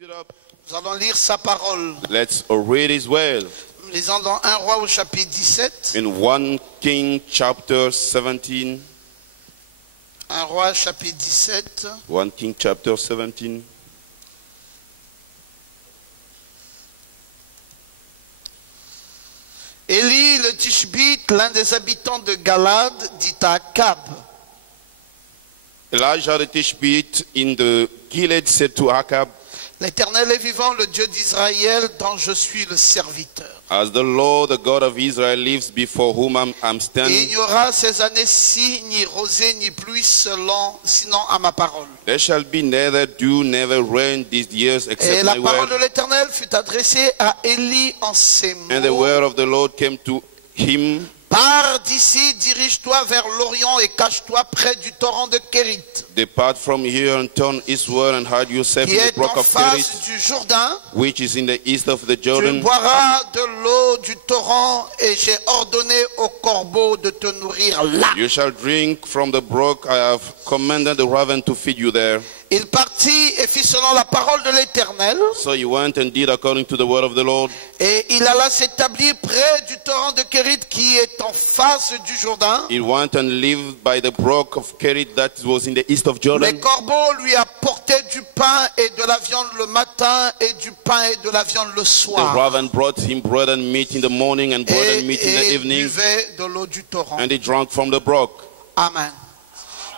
Nous allons lire sa parole. Let's read his word. Nous lisons dans 1 Roi au chapitre 17. In 1 King chapter 17. 1 Roi chapitre 17. 1 King chapter 17. Élie le Tishbite, l'un des habitants de Galad, dit à Akab: Elijah the Tishbite in the Gilead said to Akab, L'Éternel est vivant, le Dieu d'Israël, dont je suis le serviteur. As the Lord, the God of Israel, lives before whom I'm Il standing, n'y aura ces années-ci ni rosée ni pluie sinon à ma parole. there shall be neither dew, neither rain these years Et except la my parole de word. l'Éternel fut adressée à Élie en ces And the mots: word of the Lord came to him. Pars d'ici, dirige-toi vers l'Orient et cache-toi près du torrent de Kérit, Depart from here and turn eastward and hide yourself qui in the est brook en of Kerit, face du Jourdain. which is in the east of the Tu Jordan. boiras de l'eau du torrent et j'ai ordonné aux corbeaux de te nourrir là. You shall drink from the brook. I have commanded the raven to feed you there. Il partit et fit selon la parole de l'Éternel, So he went and did according to the word of the Lord. et il alla s'établir près du torrent de Kérit qui est en face du Jourdain. He went and lived by the brook of Kerit that was in the east of Les Jordan. corbeaux lui apportaient du pain et de la viande le matin et du pain et de la viande le The soir. raven brought him bread and meat in the morning and bread and meat in the Et evening, buvait de l'eau du torrent. and he drank from the brook. Amen.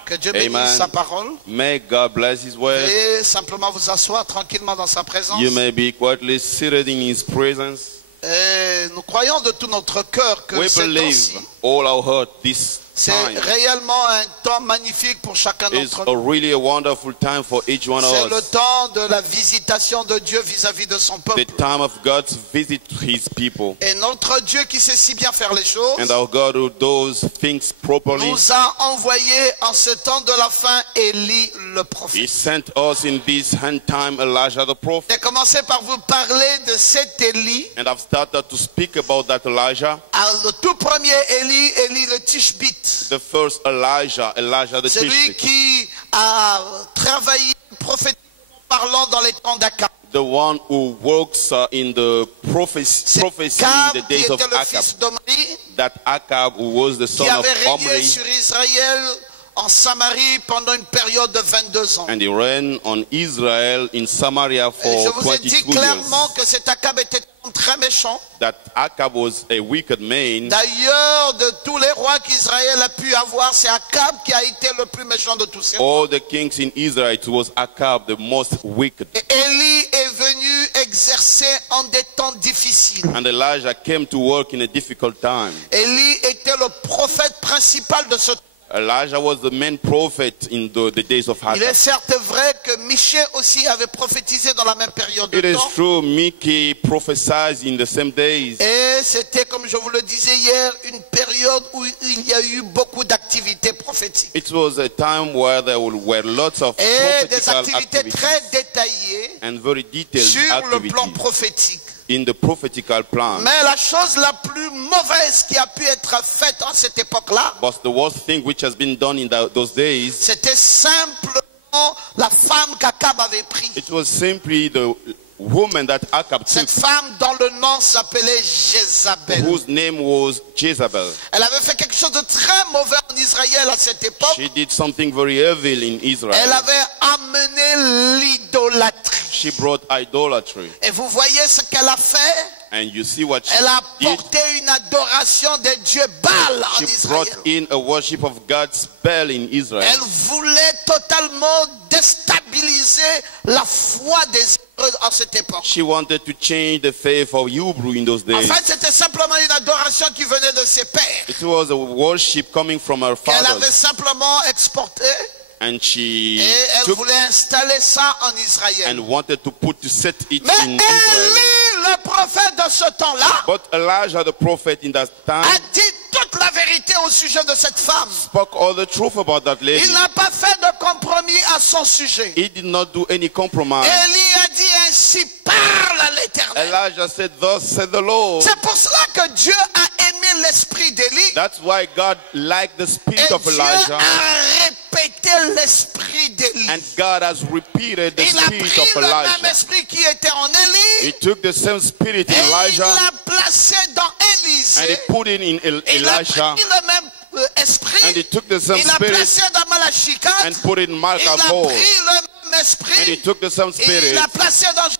Que Dieu Amen. bénisse sa parole. May God bless his word. Et simplement vous asseoir tranquillement dans sa présence. You may be quietly seated in his presence. Et nous croyons de tout notre cœur que We ces believe temps-ci, all our heart this c'est time réellement un temps magnifique pour chacun is d'entre nous. really a wonderful time for each one C'est of le us. temps de la visitation de Dieu vis-à-vis de son The peuple. time of God's visit to his people. Et notre Dieu qui sait si bien faire les choses And our God who does things properly, nous a envoyé en ce temps de la fin Élie le he prophète. sent us in this end time Elijah the prophet. J'ai commencé par vous parler de cet Élie. And I've started to speak about that Elijah. Alors, le tout premier Élie, Élie le Tishbite. The first Elijah, Elijah the Celui Tishbite. qui a travaillé prophétiquement parlant dans les temps d'Akab. The one who works in the prophecy Akab, in the qui days of était le Akab. fils d'Omri, That Akab, who was the son qui of avait régné Omri, sur Israël en Samarie pendant une période de 22 ans. and he reigned on Israel in Samaria Et je for vous ai dit 22 clairement years. que cet Akab était très méchant. That Akab was a wicked man. D'ailleurs, de tous les rois qu'Israël a pu avoir, c'est Akab qui a été le plus méchant de tous ces rois. All the kings in Israel, it was Akab, the most wicked. Et Élie est venu exercer en des temps difficiles. And Elijah came to work in a difficult time. Élie était le prophète principal de ce temps. Elijah was the main prophet in the days of Il est Akab. certes vrai que Michée aussi avait prophétisé dans la même période de It is temps. true, Mickey prophesied in the same days. Et c'était, comme je vous le disais hier, une période où il y a eu beaucoup d'activités prophétiques. It was a time where there were lots of Et des prophetical activités activities très détaillées and very detailed sur le plan activities prophétique. in the prophetical plan. Mais la chose la plus mauvaise qui a pu être faite en cette époque-là, But the worst thing which has been done in those days, c'était simplement la femme qu'Akab avait prise. it was simply the woman that Akab took, Cette femme dont le nom s'appelait Jézabel. whose name was Jezebel. Elle avait fait quelque chose de très mauvais en Israël à cette époque. She did something very evil in Elle Israel. avait amené l'idolâtrie. She brought idolatry. Et vous voyez ce qu'elle a fait? And you see what she Elle a did? porté une adoration des dieux Baal en She brought Israël. in a worship of God's Baal in Israel. Elle voulait totalement déstabiliser la foi des Hébreux en cette époque. She wanted to change the faith of Hebrew in those En days. fait, c'était simplement une adoration qui venait de ses pères, It was a worship coming from her qu'elle avait fathers. simplement exporté, And she et elle took voulait installer ça en Israël. and wanted to set it Mais in Israel. Élie, le prophète de ce temps-là, But Elijah the prophet in that a time dit toute la vérité au sujet de cette femme. spoke all the truth about that lady. Il n'a pas fait de compromis à son sujet. He did not do any compromise. Élie a dit ainsi parle à l'Éternel. Elijah said, "Thus said the Lord." C'est pour cela que Dieu a aimé l'esprit d'Élie. That's why God liked the Et spirit of Dieu Elijah. a répété l'esprit l'esprit d'Élie. And God has repeated the Il a spirit pris of le même Elijah. esprit qui était en Élie He took the same spirit in et il Elijah l'a placé dans and he Élisée. put it in Il a Elisha. pris le même esprit. And he took the same Il l'a spirit placé dans Malachie 4. and put it in Il Micah a 4. pris le même And he esprit. took the same Et spirit il l'a placé dans and he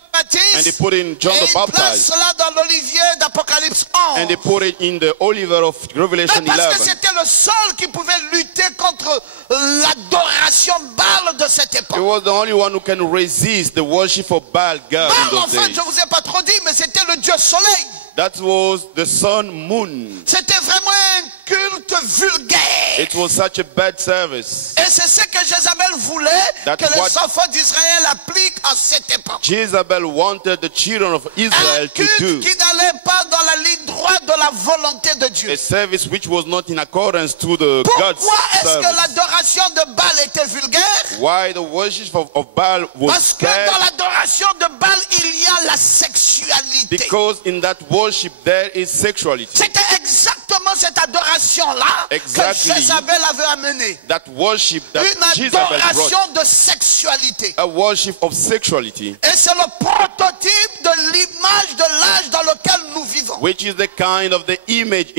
Jean-Baptiste. put it in John Et the il place Baptist. cela dans l'olivier d'Apocalypse And he 11. put it in the Oliver of Revelation Mais parce que 11. c'était le seul qui pouvait lutter contre l'adoration Baal de cette He époque. was the only one who can resist the worship of Baal God in Baal, en those fait, days. je vous ai pas trop dit, mais c'était le dieu soleil. That was the sun moon. C'était vraiment un culte vulgaire. It was such a bad service. Et c'est ce que Jézabel voulait That's que les what- enfants d'Israël appliquent à cette époque. Jezebel wanted the children of Un Israel to culte do qui n'allait pas dans la ligne droite de la volonté de Dieu. a service which was not in accordance to the God's Pourquoi est-ce que service. l'adoration de Baal était vulgaire? Why the worship of Baal was Parce que bad? dans l'adoration de Baal, il y a la sexualité. Because in that worship there is sexuality. C'était exactement cette adoration-là Exactly. que Jézabel avait amenée. That worship that Une Jezebel adoration brought. de sexualité. A worship of sexuality, Et c'est le prototype de l'image de l'âge dans lequel nous vivons. which is the kind of the image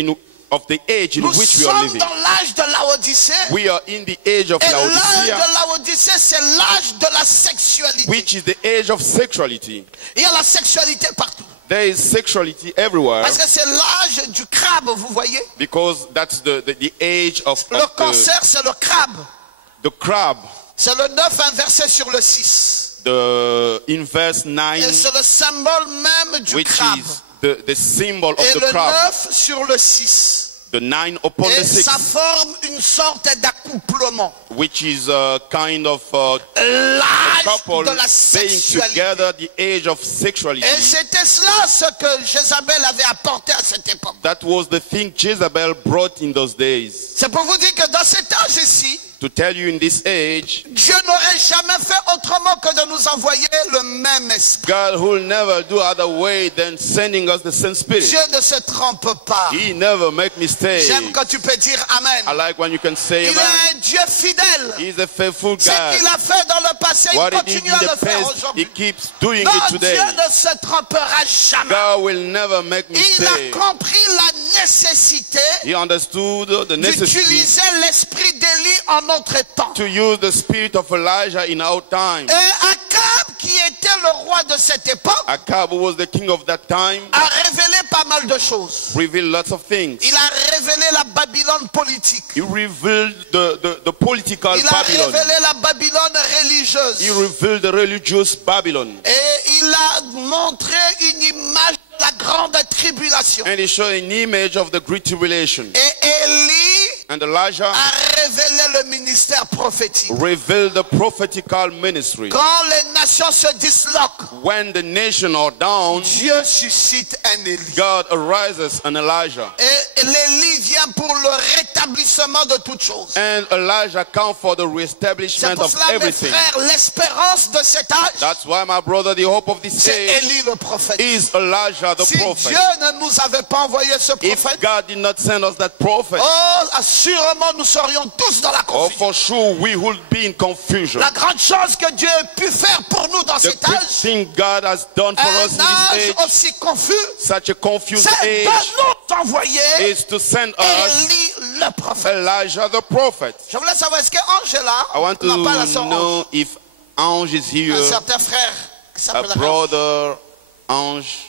of the age in Nous which we are sommes living. dans l'âge de Laodicée. We are in the age of Et l'âge Laodicea, de Laodicée, c'est l'âge de la sexualité. which is the age of sexuality. Il y a la sexualité partout. There is sexuality everywhere Parce que c'est l'âge du crabe, vous voyez. because that's the age of Le cancer, c'est le crabe. the crab. C'est le 9 inversé sur le 6. In verse 9, Et c'est le symbole même du which crabe. is the symbol of Et the le crab. 9 sur le 6. The 9 upon Et the 6, ça forme une sorte d'accouplement. which is a kind of L'âge couple de la staying sexualité. together, the age of sexuality. Et c'était cela ce que Jézabel avait apporté à cette époque. That was the thing Jezebel brought in those days. C'est pour vous dire que dans cet âge ici, To tell you in this age, Dieu n'aurait jamais fait autrement que de nous envoyer le même esprit. God will never do other way than sending us the same spirit. Dieu ne se trompe pas. He never make mistakes. J'aime quand tu peux dire Amen. I like when you can say Il est amen. un Dieu fidèle. He's a faithful Ce God. qu'il a fait dans le passé, il What he did continue in à the le faire past, he aujourd'hui. keeps doing Non, it Dieu today. ne se trompera jamais. God will never make Il a mistakes. compris la nécessité He understood the necessity d'utiliser l'esprit d'Élie en notre temps. to use the spirit of Elijah in our time. Et Akab, qui était le roi de cette époque, Ahab, who was the king of that time, a révélé pas mal de choses. revealed lots of things. Il a révélé la Babylone politique. He revealed the political Il a Babylon. révélé la Babylone religieuse. He revealed the religious Babylon. Et il a montré une image de la grande tribulation. And he showed an image of the great tribulation. Et Élie And Elijah a révélé le ministère prophétique. revealed the prophetical ministry. Quand les nations se disloquent, When the nation are down, Dieu suscite un Élie. God arises an Elijah. Et l'Élie vient pour le rétablissement de toutes choses. And Elijah comes for the C'est reestablishment pour of cela, mes everything. frères, l'espérance de cet âge, That's why, my brother, the hope of this c'est age Élie le prophète. is Elijah the Si prophet. Dieu ne nous avait pas envoyé ce If prophète, God did not send us that prophet, oh, assurément nous serions tous dans la oh, confusion. for sure we would be in confusion. La grande chose que Dieu a pu faire pour nous dans The cet great âge, thing God has done for us in un âge this age, aussi confus, such a confused c'est age, de nous envoyer is to send us Élie le prophète. Elijah the prophet. Je voulais savoir, est-ce qu'Ange est là? I want to Non, pas la sœur Ange. know if Ange is here, Un certain frère qui a s'appelle Ange. brother Ange.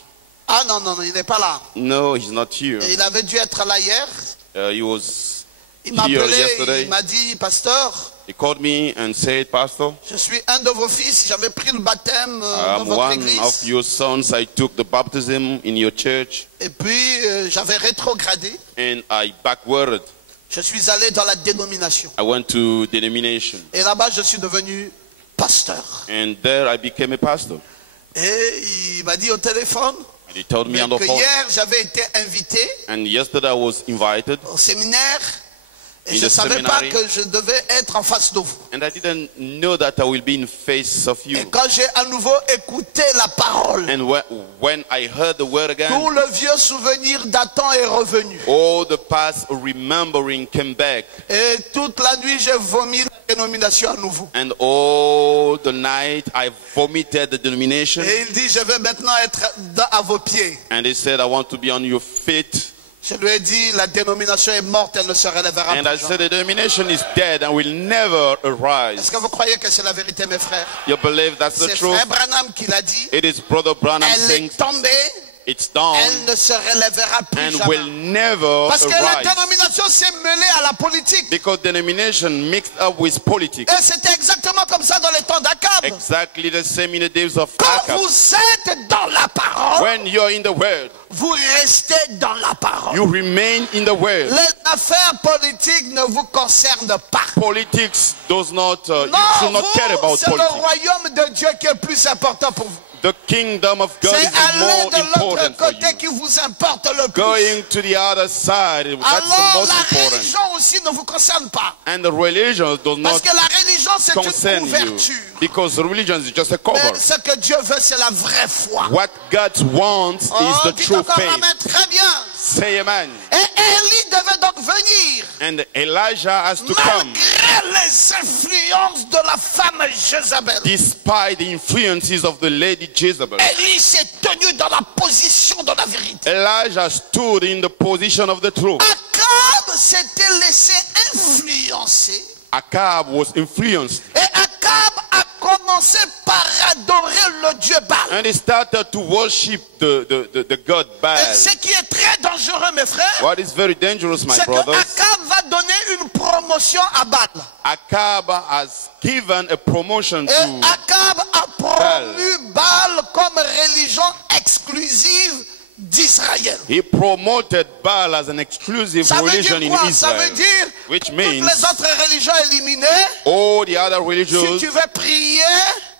Ah non, non, non, il n'est pas là. No, he's not here. Et il avait dû être là hier. He was Il m'a here appelé, yesterday. il m'a dit, pasteur, He called me and said, Pastor, je suis un de vos fils, j'avais pris le baptême dans I'm votre one église. of your sons. I took the baptism in your church Et puis, j'avais rétrogradé. and I backwarded. Je suis allé dans la dénomination. I went to denomination Et là-bas, je suis devenu pasteur. and there I became a pastor. Et il m'a dit au téléphone And he told me on the que phone. hier, j'avais été invité And yesterday I was invited au séminaire. Et In je ne the savais pas seminary. que je devais être en face de vous. and I didn't know that I will be in face of Et you. quand j'ai à nouveau écouté la parole, And when I heard the word again, tout le vieux souvenir d'Adam est revenu. all the past remembering came back. Et toute la nuit, j'ai vomi dénomination à nouveau. And all the night I vomited the denomination. Et il dit, je veux maintenant être à vos pieds. And he said, I want to be on your feet. Je lui ai dit, la dénomination est morte, elle ne se relèvera And I plus. said, the denomination is dead and will never arise. Est-ce que vous croyez que c'est la vérité, mes frères? You believe that's the C'est truth? Frère Branham qui l'a dit. It is Brother Branham Elle saying est tombée, it's down elle ne se relèvera plus and will jamais. never Parce que la arise. dénomination s'est mêlée à la politique. Because denomination mixed up with politics. Et c'était exactement comme ça dans les temps d'Akab. Exactly the same in the days of Quand Acab. vous êtes dans la parole, When you're in the word, vous restez dans la parole. you remain in the word. Les affaires politiques ne vous concernent pas. Politics does not, you Non, should not care vous, about c'est le politics. royaume de Dieu qui est plus important pour vous. The kingdom of God C'est is aller more de l'autre important for côté you. qui vous importe le plus. Going to the other side, that's the Alors most la important. religion aussi ne vous concerne pas. And the religion does Parce not que la religion c'est une concern you. couverture. Because religion is just a cover. Mais ce que Dieu veut c'est la vraie foi. What God wants Oh, is the dites true encore faith. amen, très bien. Say amen. Et Élie devait donc venir. And Elijah has to come Malgré les influences de la femme Jézabel. despite the influences of the lady Jezebel. Élie s'est tenu dans la position de la vérité. Elijah stood in the position of the truth. Akab s'était laissé influencer. Acab was influenced Et Akab a commencé par adorer le Dieu Baal. and he started to worship the god Et Baal. ce qui est très dangereux, mes frères, What is very dangerous, my c'est que brothers, Akab va donner une promotion à Baal. Acab has given a promotion Et to Akab a promu Baal comme religion exclusive d'Israël. he promoted Baal as an exclusive Ça veut religion dire in quoi? Ça veut Israel, dire which toutes means les autres religions éliminées. all the other Si religions tu veux prier,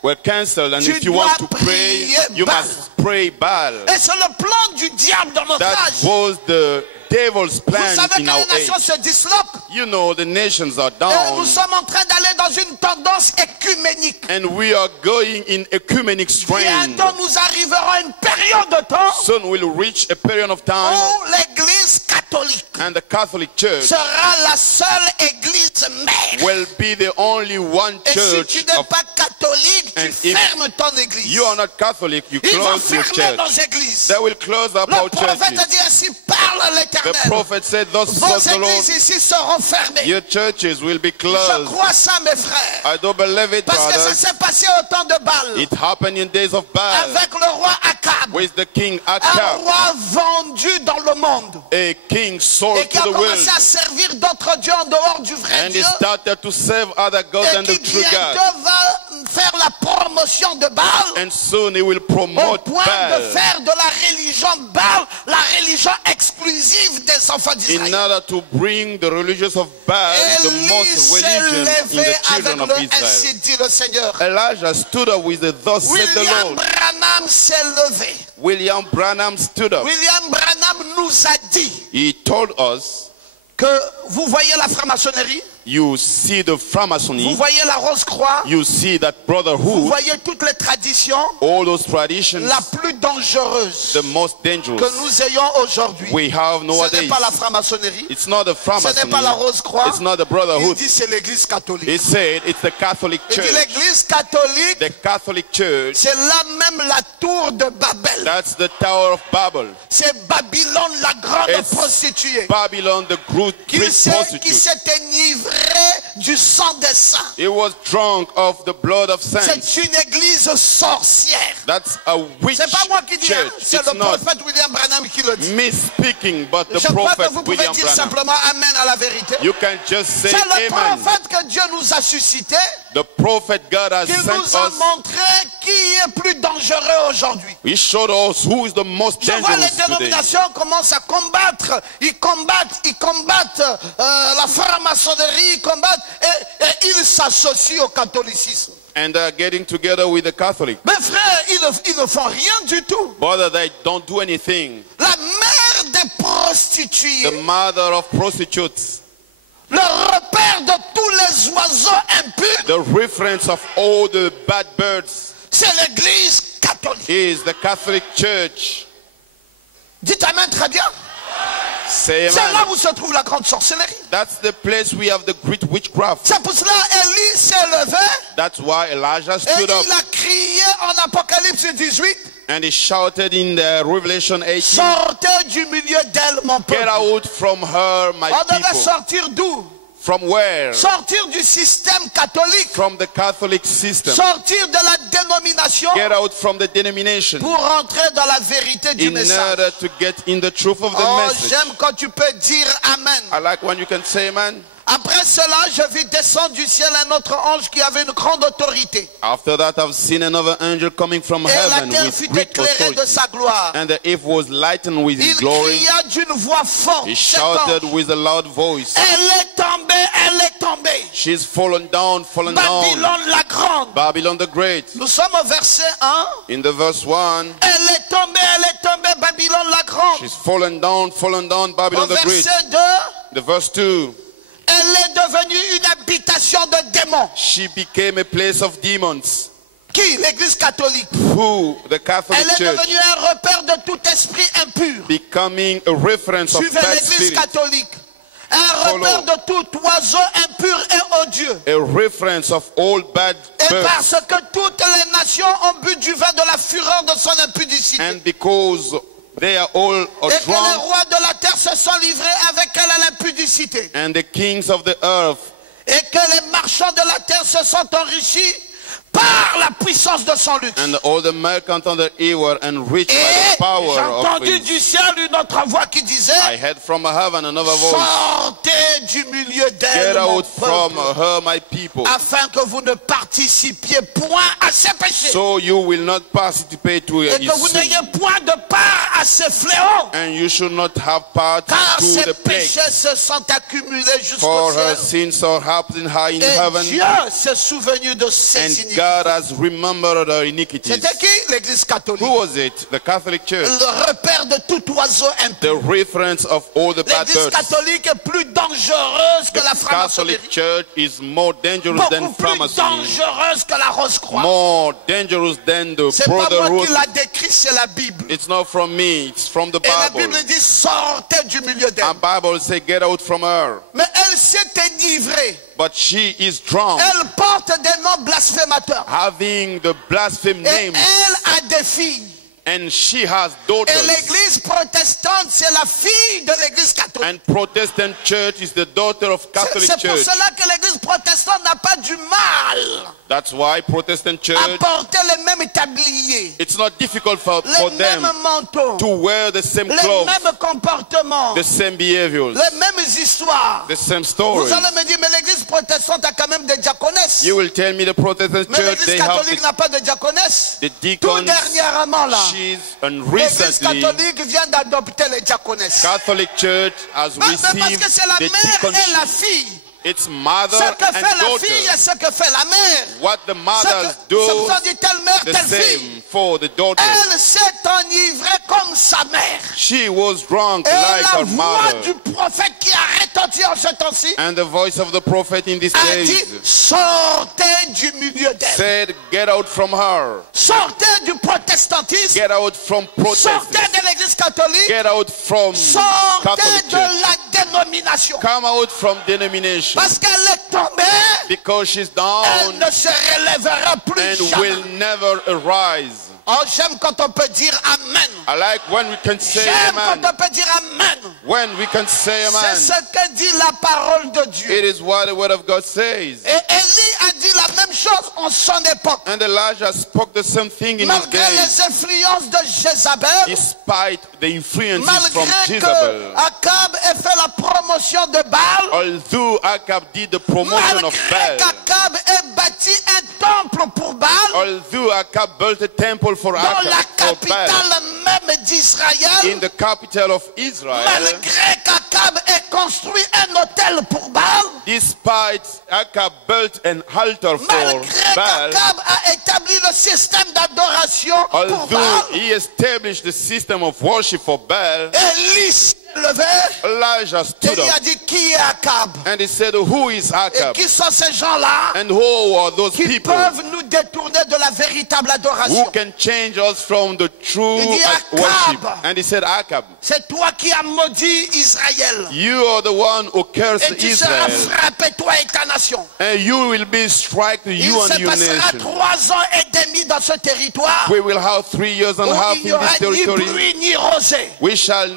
were cancelled, and tu if you want dois to pray, prier you Baal. must pray Baal. et c'est le plan du diable dans notre That âge. was the devil's Vous plan savez in que our les nations age. se disloquent. You know, the nations are Et down, nous sommes en train d'aller dans une tendance écuménique. and we are going in ecumenic strain. Bientôt nous arriverons à une période de temps Soon we'll reach a period of time, où l'église catholique and the Catholic Church sera la seule église mère. will be the only one Et si church tu n'es of. pas catholique, tu And if fermes ton église. You are not Catholic, you Ils vont close your fermer nos church. églises. They will close up Le our prophète churches. dit ainsi, parle The l'Éternel. prophet said, thus Vos says the Lord, églises ici seront fermées. your churches will be Je closed. crois ça, mes frères. I don't believe it, Parce que ça brothers. s'est passé au temps de Baal. It happened in days of Baal Avec le roi Akab. with the king Un Acab, roi vendu dans le monde. a king sold Et qui to a the world. commencé à servir d'autres dieux en dehors du vrai And he Dieu. started to serve other gods Et than the qui true God. bientôt va faire la promotion de Baal. And soon he will Au promote point de Baal faire de la religion Baal la religion exclusive des enfants in d'Israël. order to bring the religious of Baal the Élie most s'est religion in levé the avec children of le Israel. ainsi dit le Seigneur. Elijah stood up with the thus said the William Lord. Branham s'est levé. William Branham stood up. William Branham nous a dit He told us, que vous voyez la franc-maçonnerie, you see the vous Freemasonry, voyez la Rose-Croix, you see that vous brotherhood, voyez toutes les traditions, all those traditions, la plus dangereuse the most que dangerous nous ayons aujourd'hui. we have Ce n'est nowadays. pas la franc-maçonnerie, It's not the ce n'est pas la Freemasonry, Rose-Croix, it's not the il brotherhood. dit c'est l'église catholique. He said it's the Catholic Il dit Church. l'église catholique, The Catholic Church, c'est là même la tour de Babel. that's the Tower of Babel. C'est Babylone la grande It's prostituée. Babylon, the great Qui s'est prostitute. enivré du sang des saints. He was drunk of the blood of saints. C'est une église sorcière. That's a witch C'est pas moi qui dis, hein, church. c'est It's le not prophète William Branham qui le dit. me speaking, but the Je crois prophet que vous pouvez William dire Branham. simplement Amen à la vérité. You can just say C'est le amen. prophète que Dieu nous a suscité The prophet God has qui sent nous a us. montré qui est plus dangereux aujourd'hui. He showed us who is the most Je vois les dangerous today. dénominations commencent à combattre. Ils combattent la franc-maçonnerie, ils combattent et ils s'associent au catholicisme. And they're getting together with the Catholic. Mes frères, ils ne font rien du tout. Brother, they don't do anything. La mère des prostituées, The mother of prostitutes, le repère de tous les oiseaux impurs, the reference of all the bad birds, c'est l'église catholique. is the Catholic Church. Dites Amen très bien. Say C'est là amen. où se trouve la grande sorcellerie. That's the place we have the great witchcraft. C'est pour cela Élie s'est levé That's why Elijah et stood up il a crié en Apocalypse 18, and he shouted in the Revelation 18, sortez du milieu d'elle, mon get peuple. out from her, my On devait people. sortir d'où? From where? Sortir du système catholique. From the Catholic system. Sortir de la dénomination Get out from the denomination pour rentrer dans la vérité du in message. order to get in the truth of the Oh, message. j'aime quand tu peux dire Amen. I like when you can say amen. Après cela, je vis descendre du ciel un autre ange qui avait une grande autorité. After that, I've seen another angel coming from Et la heaven terre with fut great éclairée de authority. sa gloire. And the earth was lightened with his Il glory. cria d'une voix forte. He cet shouted ange. with a loud voice. Elle est tombée, elle est tombée. She's fallen down, fallen down. Babylone la grande. Babylon the Great. Nous sommes au verset 1. In the verse 1, Elle est tombée, Babylone la grande. she's fallen down, Au Babylon the Great. verset 2, The verse 2, elle est devenue une habitation de démons. she became a place of demons. Qui? L'Église catholique. Who? The Catholic Elle est Church. devenue un repère de tout esprit impur. Becoming a reference of Suivez bad l'Église spirit. catholique. Un Follow. repère de tout oiseau impur et odieux. A reference of all bad Et birds. parce que toutes les nations ont bu du vin de la fureur de son impudicité. And because they are all Et que les drunk, rois de la terre se sont livrés avec elle à l'impudicité. and the kings of the earth Et que les marchands de la terre se sont enrichis par la puissance de son luxe. and all the merchants on the earth were enriched by Et the power j'ai of entendu his. du ciel une autre voix qui disait, I heard from heaven another voice. sortez du milieu Get d'elle, mon out from peuple, her, my people, afin que vous ne participiez point à ses péchés. so you will not participate to Et his que vous sin, n'ayez point de part à ces fléaux. and you should not have part Car to ses the plague. péchés se sont accumulés jusqu'au For her ciel. sins are happening high in Et heaven, Dieu s'est souvenu de ses and iniquités. God has remembered her iniquities. C'était qui? L'Église catholique. Who was it? The Catholic Church. Le repère de tout oiseau impur. The reference of all the bad L'Église birds. catholique est plus dangereuse que la The franc-maçonnerie. Catholic Church is more dangerous Beaucoup than plus Freemasonry. dangereuse que la Rose-Croix. More dangerous than the C'est pas moi Brotherhood. qui l'a décrit, c'est la Bible. It's not from me, it's from the Et la Bible. Bible dit sortez du milieu d'elle. Our Bible says get out from her. Mais elle s'est enivrée. But she is drunk, Elle porte des noms blasphémateurs. having the blaspheme Et names, elle a des filles. and she has Et daughters. l'église protestante, c'est la fille de l'église catholique. And Protestant Church is the daughter of Catholic C'est pour Church. cela que l'église protestante n'a pas du mal That's why Protestant à Church, porter les mêmes tabliers, it's not difficult for les them mêmes manteaux, to wear the same les clothes, mêmes comportements, the same behaviors, les mêmes histoires. the same Vous stories. allez me dire, mais l'église protestante a quand même des diaconesses. You will tell me the Protestant Mais Church, l'église they have catholique n'a pas de diaconesses. the Tout deacons, dernièrement là, she's, and l'église recently, catholique vient d'adopter les diaconesses. Catholic Church has Mais parce received que c'est la the mère et la deaconship. fille. It's mother Ce que fait and la daughter. fille et ce que fait la mère. What the Ce mothers que do, sont dit telle mère, the telle fille. same for the daughter. Elle s'est enivrée comme sa mère. She was drunk Et like la her voix mother. du prophète qui a retenti en ce temps-ci And the voice of the prophet in these a dit, days sortez du milieu d'elle. said, get out from her. Sortez du protestantisme. Get out from Protestants. Sortez de l'église catholique. Get out from Sortez Catholic de Church. la dénomination. Come out from denomination. Parce qu'elle est tombée, Because she's elle down ne se relèvera plus and jamais. will never arise. Oh, j'aime quand on peut dire Amen. I like when we can say J'aime quand amen. on peut dire Amen. When we can say C'est amen. ce que dit la parole de Dieu. It is what the word of God says. Et Élie a dit la même chose en son époque. And Elijah spoke the same thing in his Malgré days. les influences de Jézabel, Despite the influences from malgré que Jezebel. Akab ait fait la promotion de Baal, Although Acab did the promotion of malgré Baal. qu'Akab ait bâti un temple pour Baal, Although Acab built a temple for dans la Acab, for Baal, capitale même in d'Israël, the capital of Israel, malgré qu'Akab ait construit un hôtel pour Baal, despite Acab built an altar for malgré Baal, qu'Akab a établi le système d'adoration pour although Baal, he established the system of worship for Baal, Élie s'est levé Elijah et stood il a up dit qui est Akab and he said, who is et Acab? qui sont ces gens-là And who are those qui people peuvent nous détourner de la véritable Who adoration? can change us from the true Il dit, worship? Achab. And he said, Achab, C'est toi qui as maudit Israël. you are the one who cursed Et tu seras Israel. frappé, toi et ta nation. And you will be struck, Il you and se your passera nation. 3 ans et demi dans ce territoire We will have 3 years and a où half il n'y in aura this ni territory. pluie ni rosée. We shall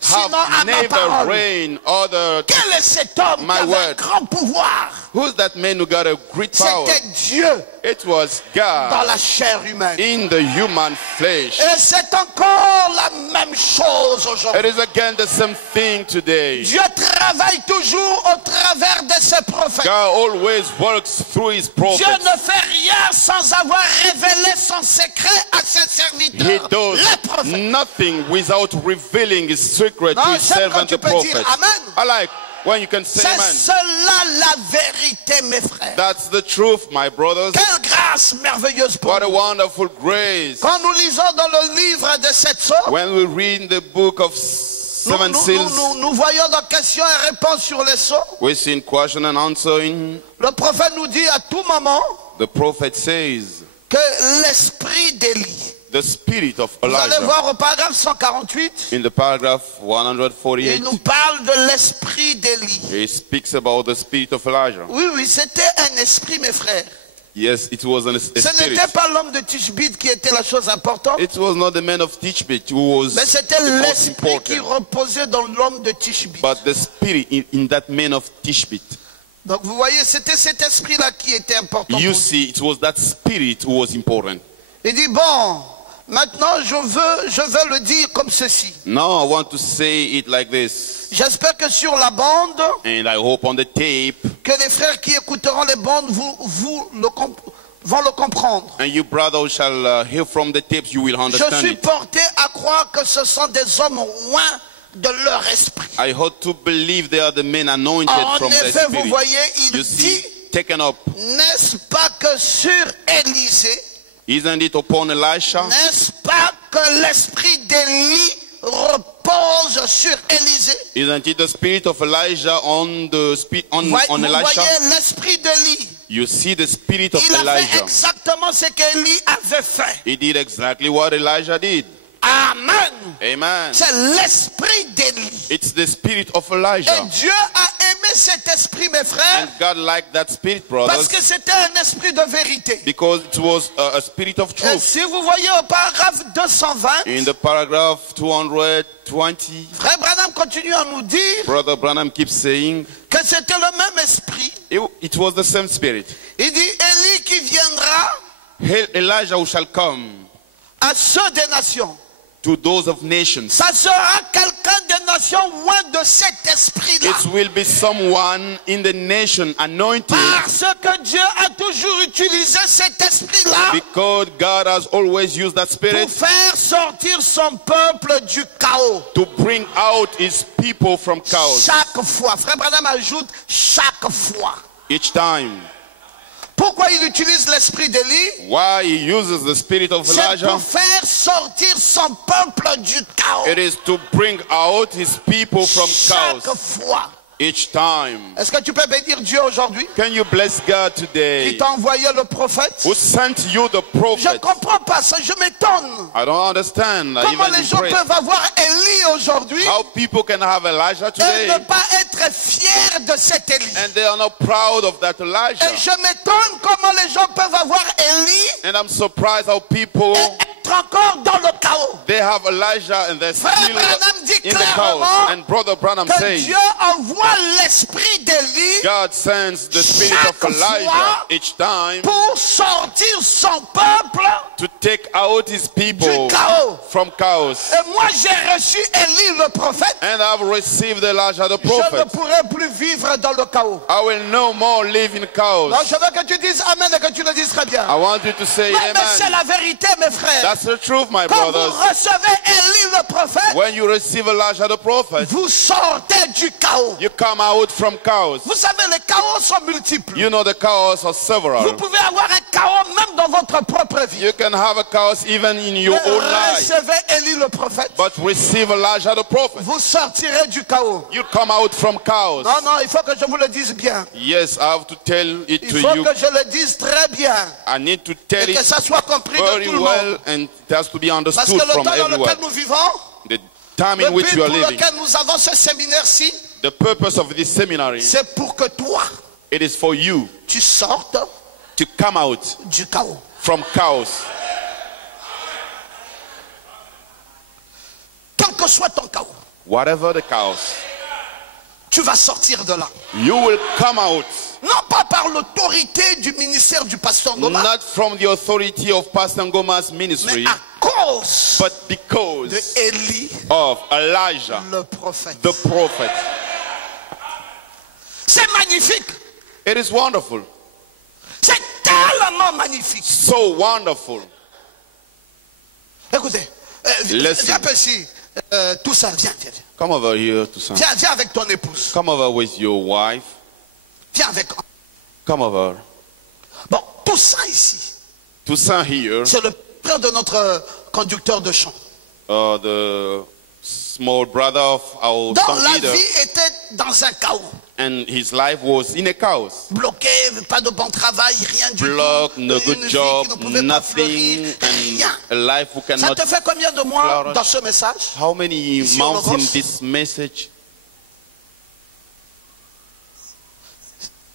Sinon, à have ma neither parole. rain or the... Quel est cet homme My qui avait un word. grand pouvoir? Who's that man who got a great power? C'était Dieu It was dans God la chair humaine. in the human flesh. Et c'est encore la même chose It aujourd'hui. is again the same thing today. Dieu travaille toujours au travers de ses prophètes. God always works through his Dieu prophets. ne fait rien sans avoir révélé son secret à ses He serviteurs, does les prophètes. nothing without revealing his secret to Non, his j'aime quand servant, tu the peux dire prophets. Amen. I like when you can say C'est amen. cela la vérité, mes frères. That's the truth, my brothers. Quelle grâce merveilleuse pour What a nous. wonderful grace. Quand nous lisons dans le livre de sept sceaux, When we read the book of nous, seven nous- seals, nous- nous voyons dans questions et réponses sur les sceaux. we see in question and answering, Le prophète nous dit à tout moment the prophet says, que l'esprit d'Élie. the spirit of Vous allez Elijah. voir au paragraphe 148, In the paragraph il 148, nous parle de l'esprit d'Élie. he speaks about the spirit of Elijah. Oui, oui, c'était un esprit, mes frères. Yes, it was a Ce spirit. n'était pas l'homme de Tishbite qui était la chose importante, It was not the man of Tishbit who was mais c'était the most l'esprit qui important, reposait dans l'homme de Tishbite. but the spirit in that man of Tishbit. Donc vous voyez, c'était cet esprit-là qui était important. You Pour lui. see, it was that spirit who was important. Il dit, bon, maintenant je veux le dire comme ceci. Now I want to say it like this, J'espère que sur la bande, and I hope on the tape, que les frères qui écouteront les bandes vont le comprendre. and you brothers shall hear from the tapes, you will Je understand suis it. porté à croire que ce sont des hommes loin de leur esprit. I hope to believe they are the men anointed En from the effet, vous spirit. voyez, il You see, dit, taken up. n'est-ce pas que sur Élisée, Isn't it upon Elisha? n'est-ce pas que l'esprit d'Élie repose sur Élisée? Isn't it the spirit of Elijah on the on Vous Elisha? voyez l'esprit d'Élie. You see the spirit of Il a fait Elijah. exactement ce qu'Élie avait fait. He did exactly what Elijah did. Amen. Amen. C'est l'esprit d'Élie. It's the spirit of Et Elijah. Dieu a aimé cet esprit, mes frères, And God liked that spirit, parce brothers, que c'était un esprit de vérité. because it was a spirit of Et truth. si vous voyez au paragraphe 220, In the paragraph 220, Frère Branham continue à nous dire Brother Branham keeps saying, que c'était le même esprit. it was the same spirit. Il dit, Élie qui viendra Elijah who shall come à ceux des nations. to those of nations. Ça sera quelqu'un des nations loin de cet esprit-là. It will be someone in the nation anointed, Parce que Dieu a toujours utilisé cet esprit-là because God has always used that pour spirit faire sortir son peuple du chaos. to bring out his people from chaos Chaque fois. Frère Branham ajoute chaque fois. each time. Pourquoi il utilise l'esprit d'Élie? Why he uses the spirit of C'est Elijah? pour faire sortir son peuple du chaos. It is to bring out his people from Chaque chaos fois. each time. Est-ce que tu peux bénir Dieu aujourd'hui Can you bless God qui today t'a envoyé le prophète? who sent you the Je ne prophet? comprends pas ça, je m'étonne. I don't understand. Comment Even les gens impressed. peuvent avoir Élie aujourd'hui How people can have Elijah et today ne pas être fiers de cet Élie? and they are not proud of that Et Elijah. je m'étonne comment les gens peuvent avoir Élie And I'm surprised how people, et être encore dans le chaos. they have Elijah and they're Frère still Branham dit in the chaos. clairement And Brother Branham que says, Dieu envoie l'esprit d'Élie God sends the spirit of chaque Elijah fois each time pour sortir son peuple to take out his people du chaos. from chaos. Et moi j'ai reçu Élie le prophète. And I've received Elijah the Je ne prophet. pourrai plus vivre dans le chaos. I will no more live in chaos. Donc je veux que tu dises Amen et que tu le dises très bien. I want you to say Mais c'est amen. la vérité, mes frères. That's the truth, my Quand vous brothers. recevez Élie le prophète, When you receive Elijah the prophet, vous sortez du chaos. you come out from chaos. Vous savez, les chaos sont multiples. You know the chaos are Vous several. pouvez avoir un chaos chaos même dans votre propre vie. You can have a chaos even in your Mais own life. recevez Élie le prophète. But receive Elijah the prophet. Vous sortirez du chaos. You come out from chaos. Non, non, il faut que je vous le dise bien. Yes, I have to tell it Il to faut you. que je le dise très bien. I need to tell Et que it ça soit compris de very tout le well, monde. and it has to be Parce understood que le from temps dans everyone. lequel nous vivons, The time le in which but we are pour living, lequel nous avons ce séminaire-ci, the purpose of this seminary, c'est pour que toi, it is for you tu sortes to come out du chaos. from chaos. Quel que soit ton chaos, Whatever the chaos, tu vas sortir de là. you will come out, Non pas par l'autorité du ministère du pasteur Ngoma, not from the authority of Pastor Ngoma's mais ministry, à cause but de because Élie, of Elijah, le prophète. the prophet. C'est magnifique. It is wonderful. C'est tellement magnifique. So wonderful. Écoutez, Listen. viens un peu ici. Tout ça, viens, viens, viens. Come over here to some. Viens, viens avec ton épouse. Come over with your wife. Viens avec. Come over. Bon, tout ça ici, Toussaint here, c'est le frère de notre conducteur de chant. the small brother of our Donc song la leader, vie était dans un chaos. and his life was in a chaos. Bloqué, pas de bon travail, rien du Block, tout. no Une good vie job, qui ne pouvait pas nothing, fleurir, rien. and a life who Ça cannot te fait combien de mois flourish. dans ce message? How many Ici, months au in Logos? this message?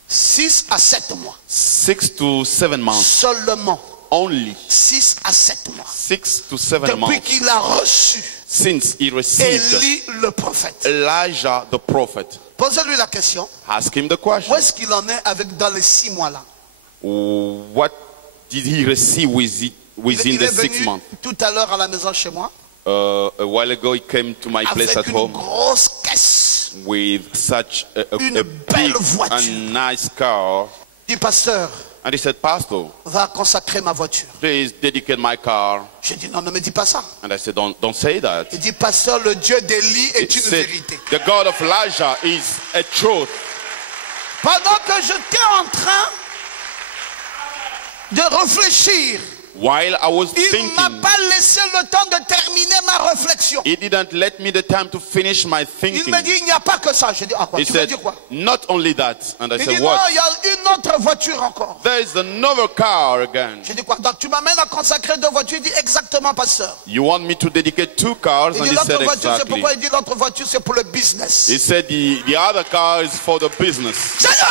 6 à 7 mois. 6 to 7 months. Seulement Only 6 à 7 mois. 6 to 7 Depuis months qu'il a reçu since he received Élie le prophète. Elijah the prophet. Posez-lui la question. Ask him the Où question. est-ce qu'il en est avec dans les 6 mois là? What did he receive within Il the est 6 venu months? tout à l'heure à la maison chez moi A while ago he came to my place avec at une home grosse caisse. with such Une a belle big voiture. and nice car. Il dit, pasteur, And he said, Pastor, va consacrer ma voiture. please dedicate my car. J'ai dit, non, ne me dis pas ça. And I said, don't say that. Il dit, pasteur, le Dieu d'Élie He est une said, vérité. the God of Elijah is a truth. Pendant que j'étais en train de réfléchir, While I was il ne m'a thinking, pas laissé le temps de terminer ma réflexion. he didn't let me the time to finish my Il thinking. me dit, il n'y a pas que ça. J'ai dit, ah quoi? He Tu veux said, dire quoi? not only that. And I Il said, dit, non, what? il y a une autre voiture encore. There is another car again. J'ai dit quoi? Donc tu m'amènes à consacrer 2 voitures. Il dit exactement, pasteur. You want me to dedicate 2 cars? Il And dit he l'autre said voiture, c'est exactly. pourquoi? Il dit l'autre voiture, c'est pour le business. He said the other car is for the business. Seigneur!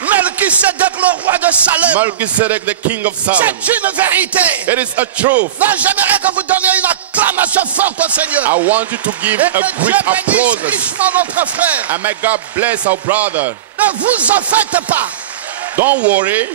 Melchisedec, le roi de Salem. Melchizedek, the king of Salem. C'est une vérité. It is a truth. Non, j'aimerais que vous donniez une acclamation forte au Seigneur. I want you to give Et a que Dieu great bénisse applause. richement notre frère. And may God bless our brother. Ne vous en faites pas. Don't worry.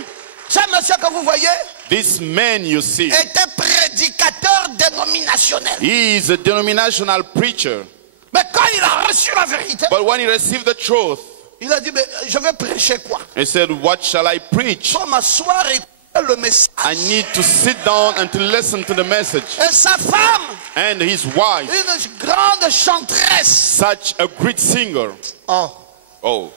Ce monsieur que vous voyez This man you see, était prédicateur dénominationnel. he is a denominational preacher. Mais quand il a reçu la vérité, But when he received the truth, il a dit, mais je vais prêcher quoi? he said, what shall I preach? Je vais m'asseoir et écouter le message. I need to sit down and to listen to the message. Et sa femme, And his wife, une grande chanteresse. such a great singer. Oh, Oh,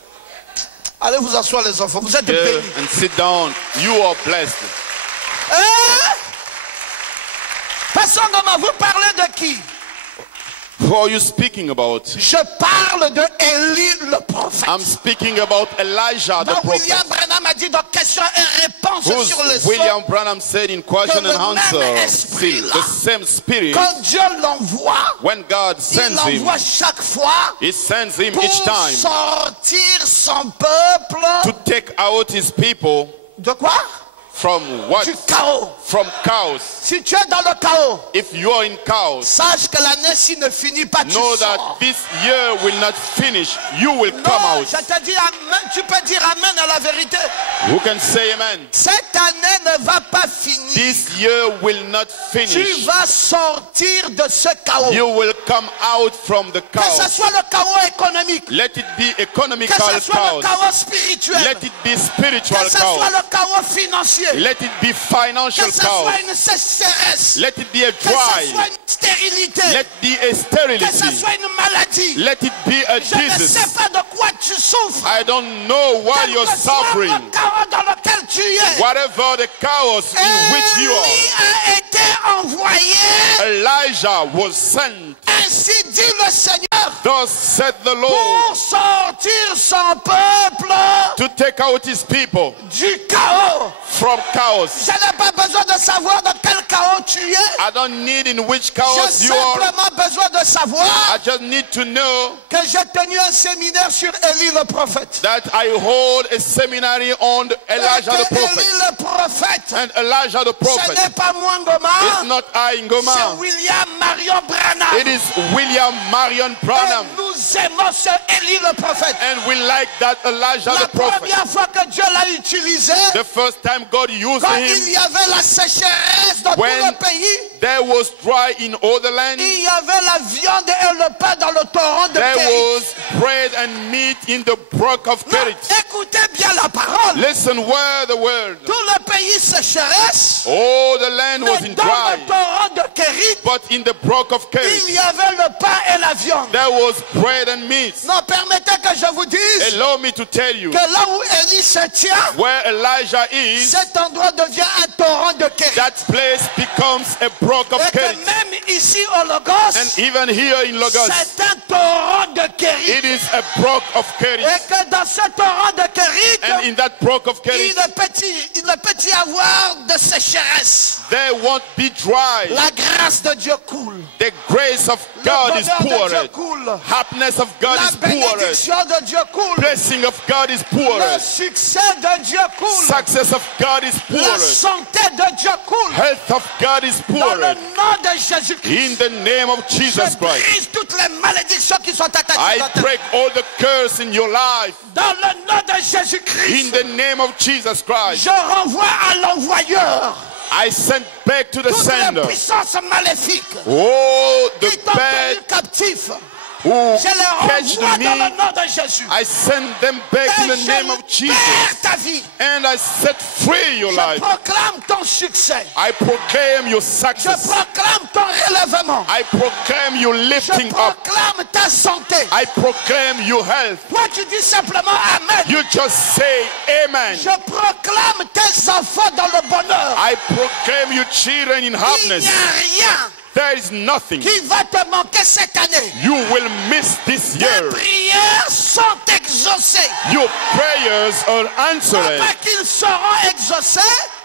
allez vous asseoir les enfants, vous êtes go bénis. and sit down. You are blessed. Pasteur Ngoma, vous parlez de qui? Who are you speaking about? Je parle de Élie le prophète. I'm speaking about Elijah the Donc William prophet. Branham a dit donc question et réponse Who's sur les William Branham said in question que le and même answer. esprit See, là, the same spirit. quand Dieu l'envoie, When God il sends him, l'envoie chaque fois he sends him pour each time sortir son peuple to take out his people de quoi? from what? Du chaos. From chaos. Si tu es dans le chaos, If you are in chaos, sache que l'année-ci ne finit pas, tu know that sors. this year will not finish. You will come Non, out. je te dis amen, tu peux dire amen à la vérité. Who can say amen? Cette année ne va pas finir. This year will not Tu finish. vas sortir de ce chaos. You will come out from the Que ce chaos. soit le chaos économique, Let it be que economical ce soit le chaos. chaos spirituel, Let it be spiritual que ce soit chaos. le chaos financier, Let it be financial que ce ça soit une sécheresse, Let it be a que ça dry. soit une stérilité, Let it be a que ça sterility. soit une maladie. Let it be a Je ne sais disease. pas de quoi tu souffres. I don't know why Quel you're que soit suffering. le chaos dans lequel tu es. Whatever the chaos in which you are. Élie a été envoyé. Elijah was sent. Ainsi dit le Seigneur. Thus said the Lord, Pour sortir son peuple to take out his people du chaos. from chaos. Je n'ai pas besoin de savoir dans quel chaos tu es. I don't need in which J'ai chaos you are. simplement besoin de savoir I just need to know que j'ai tenu un séminaire sur Élie le prophète. that I hold a seminary on Elijah the Et que prophet. Élie le prophète, And Elijah the ce prophet n'est pas moi is Ngoma, not I, c'est Ngoma. William Marion Branham. It is William Marion Et Branham. nous aimons ce Élie le prophète. And we like that Elijah La the prophet. première fois que Dieu l'a utilisé, The first time God used quand him, il y avait la sécheresse dans tout When le pays, there was dry in all the land. il y avait la viande et le pain dans le torrent de There Kérit. was bread and meat in the brook of Non, Kerit. écoutez bien la parole. Listen where the word. Tout le pays sécheresse, All the land was mais in dans dry. le torrent de Kérit, But in the brook of il Kerit, y avait le pain et la viande. there was bread and meat. Non, permettez que je vous dise Allow me to tell you, que là où Élie se tient, where Elijah is, cet endroit devient un torrent de Kérit. that place becomes a brook of Et que Kerit. même ici au Logos, And even here in Lagos, c'est un torrent de Kérit. it is a brook of Kerit. Et que dans ce torrent de And Kérit, in that brook of Kerit, il ne peut y avoir de sécheresse. there won't be dry. La grâce de Dieu coule. The grace of God Le is bonheur de Dieu poured. coule. Happiness of God La is poured. bénédiction de Dieu coule. Blessing of God is poured. Le succès de Dieu coule. Success of God is La poured. santé de Dieu coule. Health of God is Dans le poured. nom de Jésus-Christ. In the name of Je Jesus Christ, brise toutes les malédictions qui sont attachées I à ta tête. break all the curse in your life. Dans le nom de In Jésus-Christ, the name of Jesus Christ, je renvoie à l'envoyeur I send back to the toutes les sender puissances maléfiques all the qui t'ont bad tenu captif. who Je les catch renvoie dans me. le nom de Jésus. I send them back in Et the je name of Jesus. libère ta vie. And I set free your Je life. proclame ton succès. I proclaim your Je success. proclame ton relèvement. I proclaim your Je lifting up. proclame ta santé. I proclaim your health. Toi, tu dis simplement Amen. You just say amen. Je proclame tes enfants dans le bonheur. I proclaim your children in Il n'y happiness. a rien There is nothing qui va te manquer cette année. you will miss this Tes year. prières sont exaucées. Your prayers are answered. Pas qu'ils seront exaucés,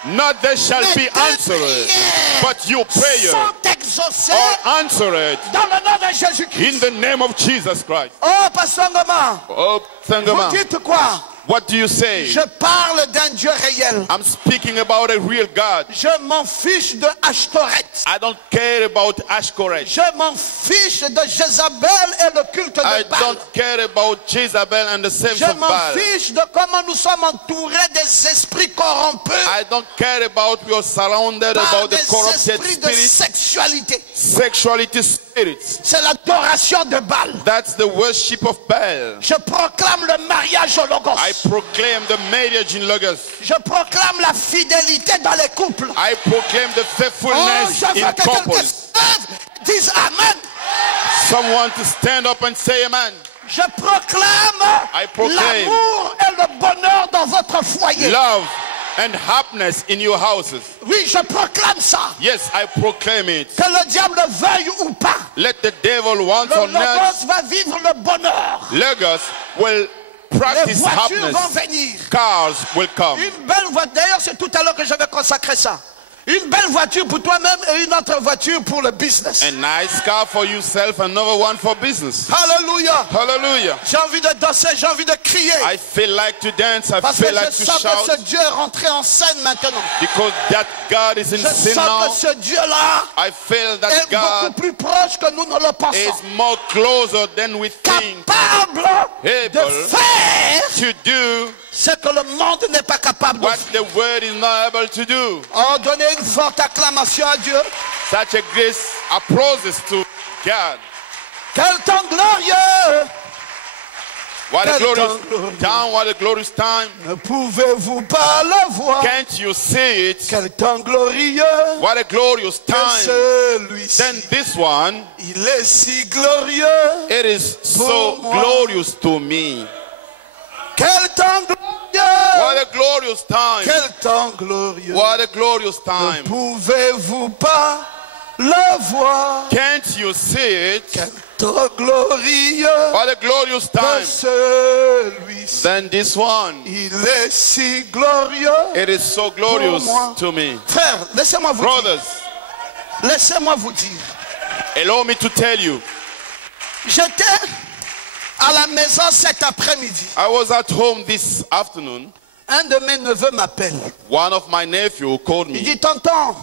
Not they shall mais be tes answered, prières but your prayers sont exaucées are answered dans le nom de in Jésus-Christ. the name of Jesus Christ. Oh, Pasteur Ngoma, Oh, vous Sangama, dites quoi? what do you say? Je parle d'un Dieu réel. I'm speaking about a real God. Je m'en fiche de Ashtoreth. I don't care about Ashtoreth. Je m'en fiche de Jézabel et le culte I de Baal. don't care about Jezebel and the service Je of m'en Baal. fiche de comment nous sommes entourés des esprits corrompus I don't care about we are surrounded par about the des corrupted esprits de spirits, sexualité. sexuality spirits. C'est l'adoration de Baal. That's the worship of Baal. Je proclame le mariage au Logos. I proclaim the marriage in Lagos. Je proclame la fidélité dans les couples. I proclaim the Oh, faithfulness je veux in que quelqu'un couples. dise Amen. Someone to stand up and say amen. Je proclame I proclaim l'amour et le bonheur dans votre foyer. love and happiness in your houses. Oui, je proclame ça. Yes, I proclaim it. Que le diable veuille ou pas. Let the devil want Le or not, Logos va vivre le bonheur. Lagos will Les practice voitures vont happiness. venir. Cars will come. Une belle voiture. D'ailleurs, c'est tout à l'heure que je vais consacrer ça. Une belle voiture pour toi-même et une autre voiture pour le business. A nice car for yourself, another one for business. Alléluia. Hallelujah. J'ai envie de danser, j'ai envie de crier. I feel like to dance, I Parce que feel like je to sens que shout, ce Dieu est rentré en scène maintenant. because that God is in Je sin sens now. que ce Dieu-là I feel est that beaucoup God plus proche que nous ne le is pensons. more closer than we think Capable de Able. faire to do ce que le monde n'est pas capable de what faire. the word is not able to do. Oh, donnez une forte acclamation à Dieu. Such a grace applauses to God. Quel temps glorieux! What a Quel glorious temps glorieux. time, what a glorious time. Ne pouvez-vous pas le voir? Can't you see it? Quel temps glorieux What a glorious que time. celui-ci. Then this one, Il est si glorieux. it is so Pour moi. glorious to me. Quel temps glorieux. What a glorious time. Quel temps glorieux. What a glorious Ne time. pouvez-vous pas le voir? Can't you see it? Quel temps glorieux What a glorious que time. celui-ci. Then this one, Il est si glorieux. it is so glorious Pour moi. to me. Frère, laissez-moi vous dire. Brothers, Laissez-moi vous dire. allow me to tell you, J'étais à la maison cet après-midi. I was at home this afternoon. Un de mes neveux m'appelle. One of my nephew called Il me dit, tonton,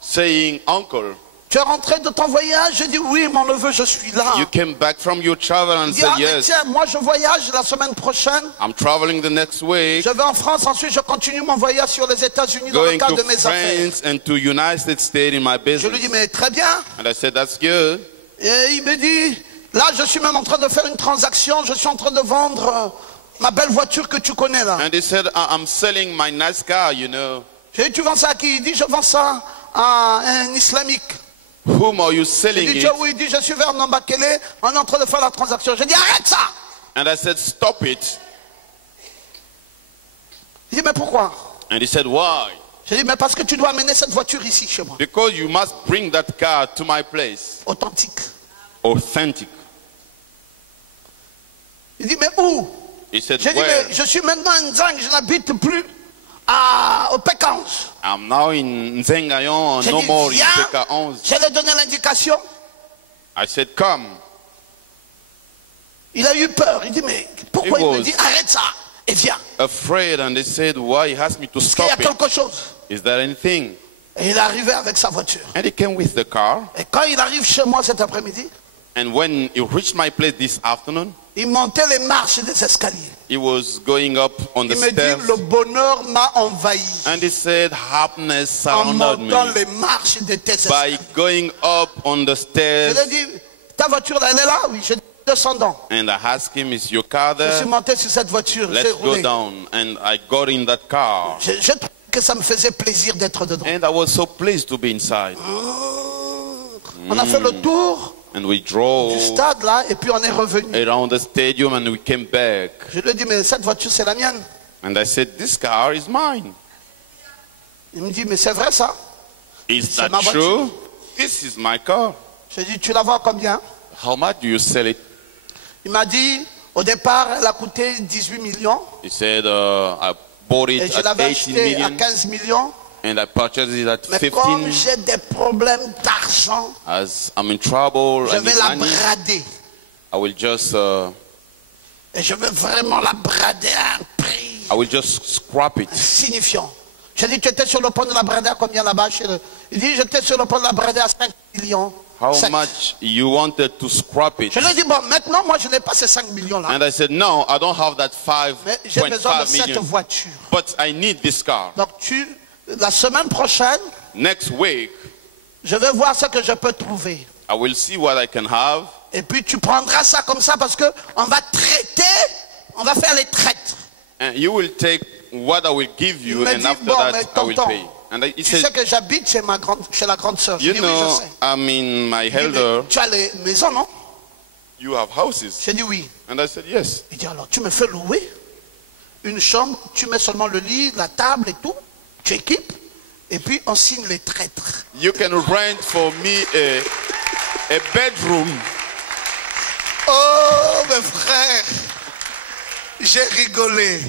saying, Uncle, tu es rentré de ton voyage? Je dis, oui, mon neveu, je suis là. you came back from your travel and Il dit, said, ah, mais yes, tiens, moi je voyage la semaine prochaine. I'm traveling the next week, Je vais en France, ensuite je continue mon voyage sur les États-Unis dans le going cadre to de mes affaires. France and to United States in my Je lui dis, business. mais très bien. And I said, that's good. Et il me dit, là je suis même en train de faire une transaction, je suis en train de vendre ma belle voiture que tu connais là. And he said, I'm selling my nice car, you know. J'ai dit, tu vends ça à qui? Il dit, je vends ça à un islamique. Whom are you J'ai selling dit, it? oui, il dit, je suis vers Nambakele, on est en train de faire la transaction. J'ai dit, arrête ça. And I said, stop it. Il dit, mais pourquoi? And he said, why? J'ai dit, mais parce que tu dois amener cette voiture ici chez moi. Because you must bring that car to my place. Authentique. Authentic. Il dit, mais où? He said, J'ai dit, where? mais je suis maintenant à Nzang, je n'habite plus au Pécange. I'm now in Nzengayon, J'ai no dit, more in viens. Peka 11. J'allais donner l'indication. I said, come. Il a eu peur. Il dit, mais pourquoi He il me was- dit, arrête ça et viens? Afraid, and they said, why? He asked me to Est-ce qu'il y a stop it. quelque chose? Is there anything? Et il est arrivé avec sa voiture. And he came with the car. Et quand il arrive chez moi cet après-midi, And when he reached my place this afternoon, il montait les marches des escaliers. he was going up on the Il me dit, stairs. le bonheur m'a envahi And he said, happiness en surrounded montant me les marches de tes escaliers. by going up on the Je stairs. lui ai dit, ta voiture là, elle est là? Oui, j'ai dit, descendant. And I asked him, is your car Je suis there? monté sur cette voiture, j'ai Let's go roulé. down. And I got in that car. Je trouvé que ça me faisait plaisir d'être dedans. And I was so pleased to be inside. On a fait le tour And we du drove stade là et puis on est revenu. around the stadium and we came back. Je lui ai dit, mais cette voiture c'est la mienne. And I said, this car is mine. Il me dit, mais c'est vrai ça? Is C'est that ma voiture. true? This is my car. J'ai dit, tu la vends combien? How much do you sell it? Il m'a dit, au départ, elle a coûté 18 millions. He said, I bought Et it je at l'avais 18 acheté à million 15 millions. and I purchased it at Mais comme 15. j'ai des problèmes d'argent, As I'm in trouble, je I vais need la money, brader. I will just Et je vais vraiment la brader à un prix I will just scrap it. signifiant. J'ai dit, tu étais sur le point de la brader à combien là-bas chez le... Il dit, j'étais sur le point de la brader à 5 millions. How 7. much you wanted to scrap it? Je lui ai dit, bon, maintenant, moi, je n'ai pas ces 5 millions-là. And I said, no, I don't have that Mais j'ai besoin de 5.5 cette million. voiture. But I need this car. Donc, la semaine prochaine, Next week, je vais voir ce que je peux trouver. I will see what I can have. Et puis, tu prendras ça comme ça parce que on va traiter, on va faire les traites. And you will take what I will give Il you, me and dit, after bon, mais that, I will tonton, pay. And he tu sais said, que j'habite chez la grande sœur. Je you dis, oui, je know, sais. I'm in my Il dit, mais elder. tu as les maisons, non? You have houses. J'ai dit oui. And I said, yes. Il dit, alors, tu me fais louer une chambre, tu mets seulement le lit, la table et tout, tu équipes, et puis on signe les traîtres. You can rent for me a bedroom. Oh, mes frères, j'ai rigolé.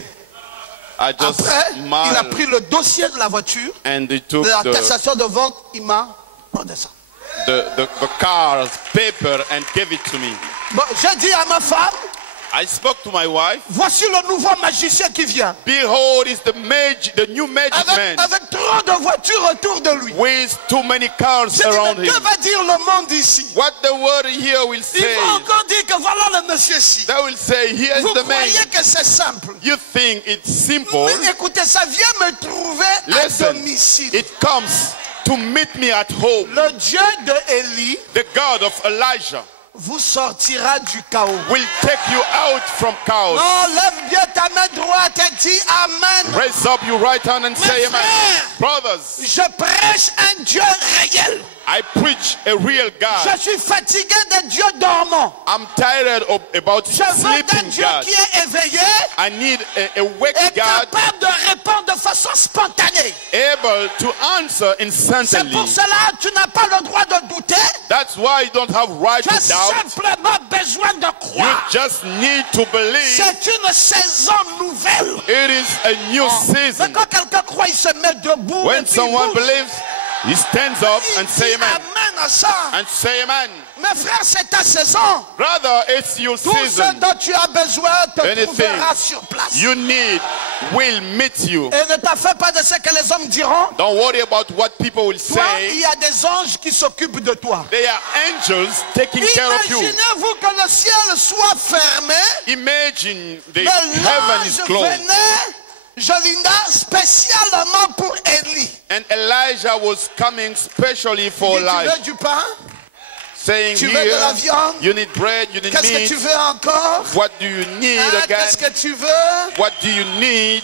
I just Après, il a smiled. pris le dossier de la voiture, And they took de la the taxation de vente, il m'a donné ça. car's paper and gave it to me. Bon, j'ai dit à ma femme, I spoke to my wife. voici le nouveau magicien qui vient. Behold, is the new magic man Avec trop de voitures autour de lui. with too many cars J'ai dit, around mais him. que va dire le monde ici? What the world here will Ils say, vont encore dire que voilà le monsieur-ci. they will say, here's Vous the man. croyez que c'est simple? You think it's simple? Mais écoutez, ça vient me trouver à Listen, domicile. it comes to meet me at home. Le Dieu de Élie The God of Elijah vous sortira du chaos. will take you out from chaos. Non, lève bien ta main droite et dis Amen. Raise up your right hand and say amen. frères, Brothers, je prêche un Dieu réel. I preach a real God. Je suis fatigué des dieux dormants. I'm tired about Je veux un sleeping Dieu God. qui est éveillé I need a wake et God, capable de répondre de façon spontanée. able to answer C'est instantly. pour cela que tu n'as pas le droit de douter. That's why you don't have right Tu as to doubt. simplement besoin de You croire. just need to believe. C'est une saison nouvelle. It is a new Mais season. quand quelqu'un croit, il se met debout. et When puis il someone bouge. believes, he stands up Il and dit say amen. Amen à ça. And say amen. Mes frères, c'est ta saison. Brother, it's your Tout ce season. dont tu as besoin te Anything trouvera sur place. you need will meet you. Et ne t'affaire pas de ce que les hommes diront. Don't worry about what people will Toi, il say. y a des anges qui s'occupent de toi. They are angels taking care of you. Imaginez-vous que le ciel soit fermé. Imagine the Le heaven is l'ange closed. venait, Jolinda, spécialement pour Élie. And Elijah was coming specially Il for dit, tu veux life, du pain? saying Tu veux de la here, viande? you need bread, you need Qu'est-ce que tu meat. veux encore? What do you need Hein, again? qu'est-ce que tu veux? What do you need?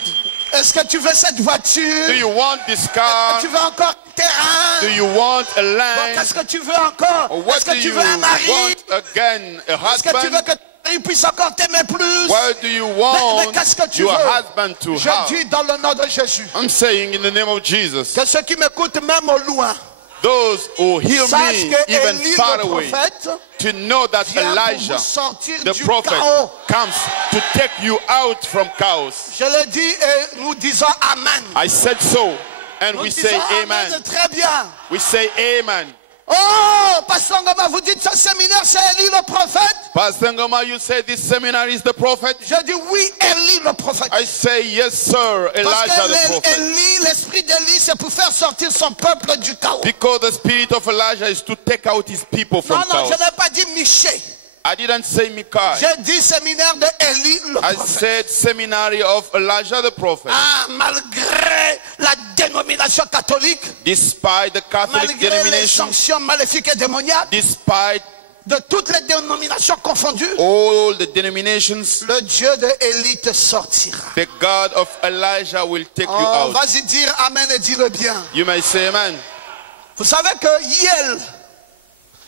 Est-ce que tu veux cette voiture? Do you want this car? Tu veux encore un terrain? Do you want a Bon, land? qu'est-ce que tu veux encore? Or what Est-ce do que tu you veux un mari? want again? A Est-ce que tu veux husband? que ton mari puisse encore t'aimer plus? What do you Mais want qu'est-ce que tu your veux? husband to Je have? dis dans le nom de Jésus I'm saying in the name of Jesus, que ceux qui m'écoutent même au loin those who hear sachent me que even Élie far le away, prophète to know that vient pour Elijah, vous sortir the du prophet, chaos. comes to take you out from chaos. Je le dis et nous disons Amen. I said so, and Nous we disons say Amen. amen. Très bien. We say amen. Oh, Pasteur Ngoma, vous dites ce séminaire, c'est Élie le prophète? Pastor Ngoma, you say this seminar is the prophet? Je dis oui, Élie le prophète. I say yes, sir, Parce Elijah the que prophet. Élie, l'esprit d'Élie, c'est pour faire sortir son peuple du chaos. Because the spirit of Elijah is to take out his people Non, from non, je chaos. n'ai pas dit Miché. I didn't say Micah. J'ai dit séminaire de Élie le I prophète. said seminary of Elijah the prophet. Ah, malgré la dénomination catholique, Despite the Catholic malgré les denomination, sanctions maléfiques et démoniaques, despite de toutes les dénominations confondues, all the denominations, le Dieu de Élie te sortira. the God of Elijah will take you Oh, out. vas-y dire Amen et dis-le bien. You may say amen. Vous savez que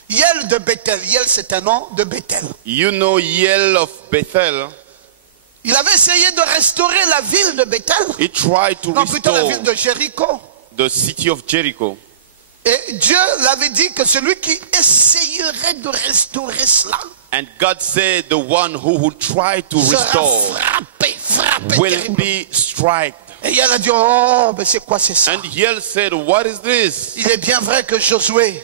Yel de Bethel, Yel c'est un nom de Bethel. You know Yel of Bethel. Il avait essayé de restaurer la ville de Bethel. He tried to Non, plutôt la restore ville de Jéricho. the city of Jericho. Et Dieu l'avait dit que celui qui essayerait de restaurer cela And God said the one who would try to sera restore frappé will terriblement. be struck. Et Yel a dit, oh, mais c'est quoi c'est ça? And Yel said, what is this? Il est bien vrai que Josué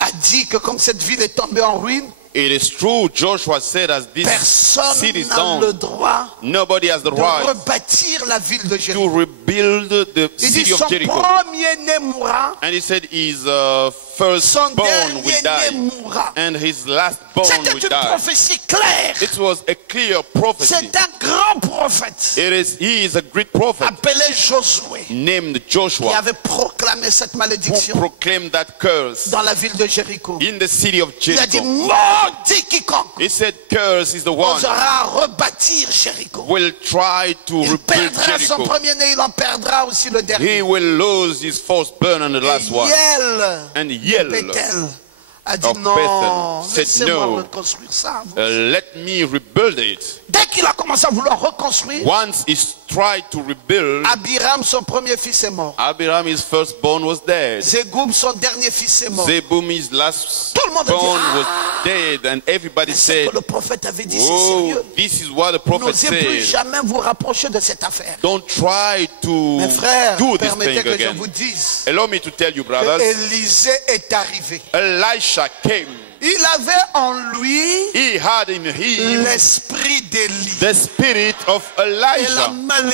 a dit que comme cette ville est tombée en ruine, It is true, Joshua said, as this personne city is n'a le down, droit nobody has the de right rebâtir la ville de to Jéricho. rebuild the Il dit city of son Jericho. premier-né mourra, And he said his son firstborn will dernier-né die, mourra. and his lastborn C'était will une die. prophétie claire. It was a clear prophecy. C'est un grand prophète He is a great prophet appelé Josué named qui Joshua avait proclamé cette who malédiction proclaimed that curse dans la ville de Jéricho. in the city of Il a dit, Jericho. maudit quiconque He said, curse is the one osera rebâtir Jéricho. will try to Il rebuild perdra son Jericho. premier-né, il en perdra aussi le dernier. He will lose his firstborn and the last one. Yel, And Yel Bethel, a dit of non, Bethel said laissez-moi no. reconstruire ça. Let me rebuild it. Dès qu'il a commencé à vouloir reconstruire, Once he tried to rebuild, Abiram, son premier fils, est mort. Abiram, his firstborn, was dead. Zégoub, son dernier fils, est mort. Zebum, his last Tout le monde a dit, born, ah, was dead. And everybody c'est said, que le prophète avait dit, c'est oh, sérieux. this is what the prophet N'osez plus said. jamais vous rapprocher de cette affaire. Don't try to Mes frères, do this permettez thing que je again. vous dise Allow me to tell you, que brothers, Élisée est arrivé. Elisha came. Il avait en lui He had in him l'esprit d'Élie. the spirit of Et la Elijah,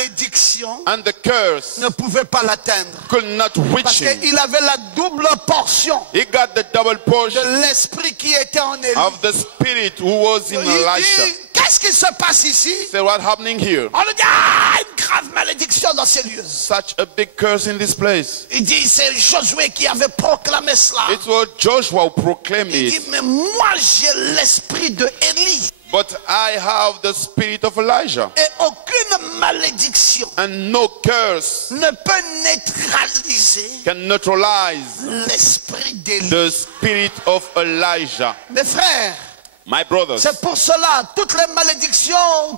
malédiction and the curse ne pouvait pas l'atteindre. could not Parce reach him. qu'il avait la double portion He got the double portion de l'esprit qui était en Élie. of the spirit who was in Il Elisha. dit, qu'est-ce qui se passe ici? Say, what's happening here? On lui dit, ah, une grave malédiction dans dans ces lieux. Such a big curse in this place. Il dit, c'est Josué qui avait proclamé cela. It was Joshua who proclaimed Il dit, it. mais moi j'ai l'esprit de Élie. But I have the spirit of Elijah. Et aucune malédiction And no curse ne peut neutraliser can neutralize l'esprit d'Élie. the spirit of Elijah. Mes frères, My brothers, c'est pour cela, toutes les malédictions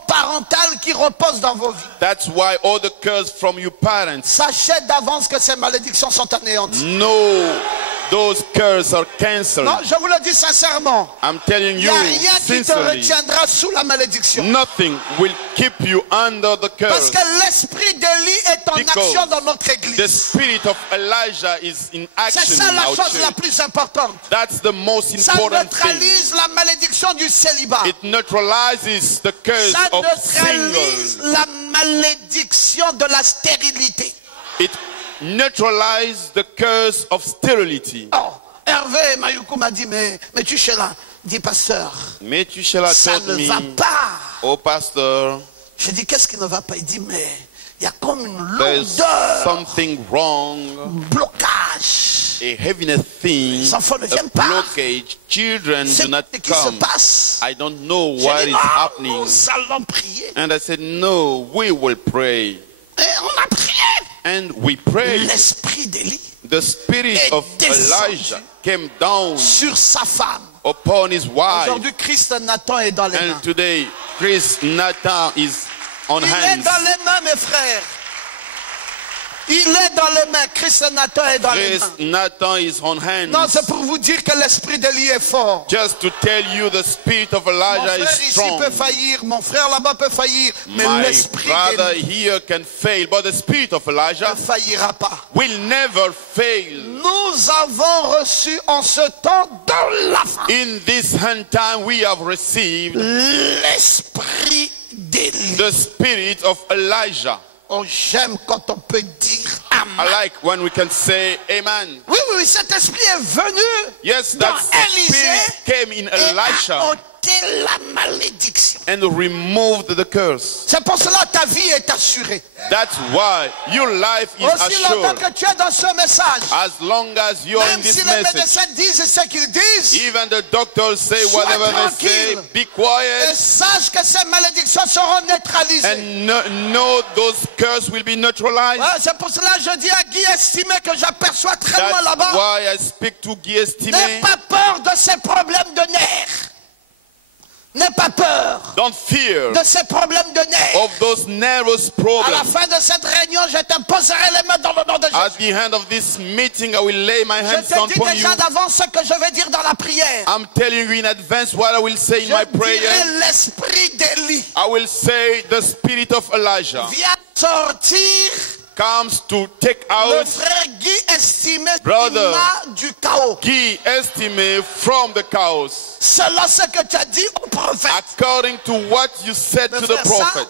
parentales qui reposent dans vos vies, that's why all the curse from your parents, sachez d'avance que ces malédictions sont anéanties. no, those curses are cancelled. Non, je vous le dis sincèrement. I'm telling Il n'y you a rien qui te sincerely, retiendra sous la malédiction. nothing will keep you under the Parce curse. que l'esprit d'Élie est en Because action dans notre The église. spirit of Elijah is in C'est action ça in la our chose la church. plus importante. That's the most Ça important thing. neutralise la malédiction du célibat. It neutralizes the curse Ça of neutralise single. la malédiction de la stérilité. It neutralizes the curse of sterility. Oh, Hervé Mayuku m'a dit, mais tu es là. Dis, pasteur, Methuselah ça told ne me, va pas. oh pastor, Je dis, qu'est-ce qui ne va pas? Il dit, mais il y a comme une there's lourdeur, something wrong, blocage. a heaviness thing, Les enfants ne a viennent pas. blockage. Children C'est do not ce qui se come. passe. I don't know J'ai what dit, is non, happening. nous allons prier. And I said, no, we will pray. Et on a prié. And we prayed. L'esprit d'Élie The spirit est of descendu Elijah came down sur sa femme. upon his wife. Aujourd'hui, Christ Nathan est dans les mains. And today, Chris Nathan is on Il est hands. dans les mains, mes frères. Il est dans les mains. Christ Nathan est dans les Chris mains. Nathan is on hands. Non, c'est pour vous dire que l'esprit d'Élie est fort. Just to tell you, the spirit of Mon Elijah frère is ici strong. peut faillir, mon frère là-bas peut faillir, mais My l'esprit brother d'Élie here can fail, but the spirit of Elijah ne faillira pas. will never fail. Nous avons reçu en ce temps de la fin In this end time, we have received l'esprit d'Élie. the spirit of Elijah. Oh, j'aime quand on peut dire I Amen. like when we can say amen. Oui, oui, cet esprit est venu Yes, dans that spirit Élisée came in et Elisha a ôté la malédiction. and removed the curse. C'est pour cela que ta vie est assurée. That's why your life is Aussi longtemps assured. que tu es dans ce message, As long as you're in même si this les message, médecins disent ce qu'ils disent, even the doctors say Sois whatever they say, tranquille. be et quiet, sache que ces malédictions seront neutralisées. and know those curses will be neutralized. Ouais, c'est pour cela que je dis à Guy Estimé que j'aperçois très loin That's là-bas. why I speak to Guy N'aie Estimé. pas peur de ces problèmes de nerfs. N'aie pas peur Don't fear de ces problèmes de nerfs. of those nervous À la problems. fin de cette réunion, je t'imposerai les mains dans le nom de At Jésus. the end of this meeting, I will lay my Je hands te dis upon you. déjà d'avance ce que je vais dire dans la prière. I'm telling you in advance what I will say in my Je prayer. dirai l'esprit d'Élie I will say the spirit of Elijah vient sortir comes to take le out frère Guy Estimé Brother. du chaos. Guy Estimé from the cows, Selon ce que tu as dit au prophète. according to what you said Mais to the frère, ça, prophet.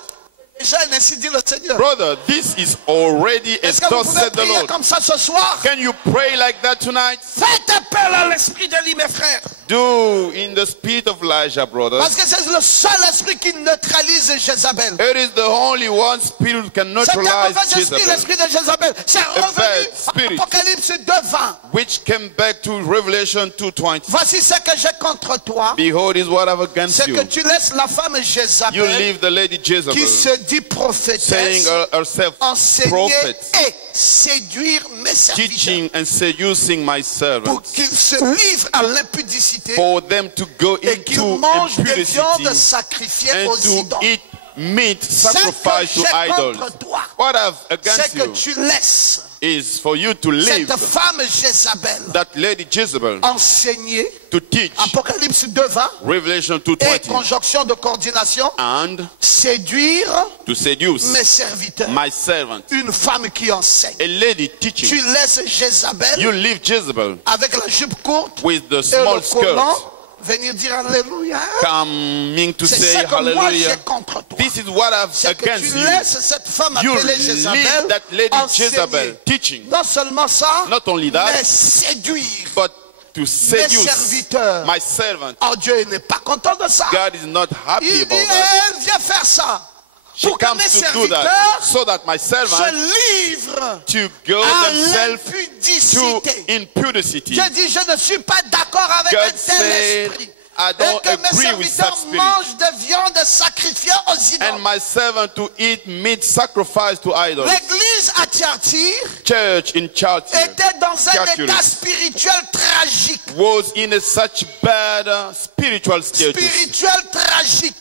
déjà, ainsi dit le Seigneur. Brother, this is already Est-ce as que vous thus pouvez said the prier Lord. comme ça ce soir? Can you pray like that tonight? Faites appel à l'esprit d'Élie, mes frères. Do in the spirit of Elijah, brothers. Parce que c'est le seul esprit qui neutralise Jézabel. It is the only one spirit who can C'est un neutralize mauvais esprit, Jezebel, l'esprit de Jézabel. C'est revenu bad en spirit. Apocalypse 2:20. which came back to Revelation 2:20. Voici ce que j'ai contre toi. Behold, is what I have against C'est que you. tu laisses la femme You Jézabel leave the lady Jezebel, qui se dit prophétesse saying herself enseigner prophet, et séduire mes serviteurs teaching and seducing my pour servants, qu'ils se livrent à l'impudicité for them to go et qu'ils into mangent des impurity viandes sacrifiées and aux to idoles. eat meat Ce que sacrificed to j'ai idols. contre toi, What I have c'est against que you tu laisses is for you to live cette femme Jézabel that lady Jezebel, enseigner, to teach Apocalypse 2:20, Revelation et 2:20, conjonction de coordination, and séduire to seduce mes serviteurs. my servant. Une femme qui enseigne. A lady Tu teaching. laisses Jézabel You leave Jezebel avec la jupe courte with the et small le collant skirt venir dire Alléluia. coming to C'est say ça que moi hallelujah. j'ai contre toi. This is what I've C'est que tu against you. laisses cette femme You appelée leave Jézabel that lady enseigner. Jezebel teaching, Non seulement ça, not only that, mais séduire. but to seduce serviteurs. my servant. Oh, Dieu n'est pas content de ça. God is not happy Il dit, about that. viens faire ça. She pour que comes mes to do that serviteurs so that my se servants livrent to go à themselves to l'impudicité. impudicity. Je dis, je ne suis pas d'accord avec God un tel said, esprit. I Et don't que mes agree with serviteurs such spirit. mangent de viande sacrifiée aux And idoles. my servant to eat meat sacrificed to idols. L'église à Thyatire Church in Thyatira était dans un Thyatira état spirituel tragique. was in a such bad spiritual status. Spirituel tragique.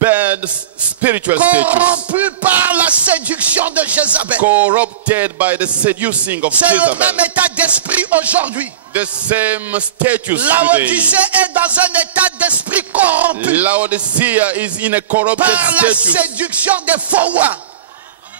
Bad spiritual status. Corrompu par la séduction de Jézabel. Corrupted by the seducing of C'est le Jezebel. même état d'esprit aujourd'hui. The same status today. Laodicée est dans un état d'esprit corrompu Laodicea is in a corrupted par la status séduction des faux rois.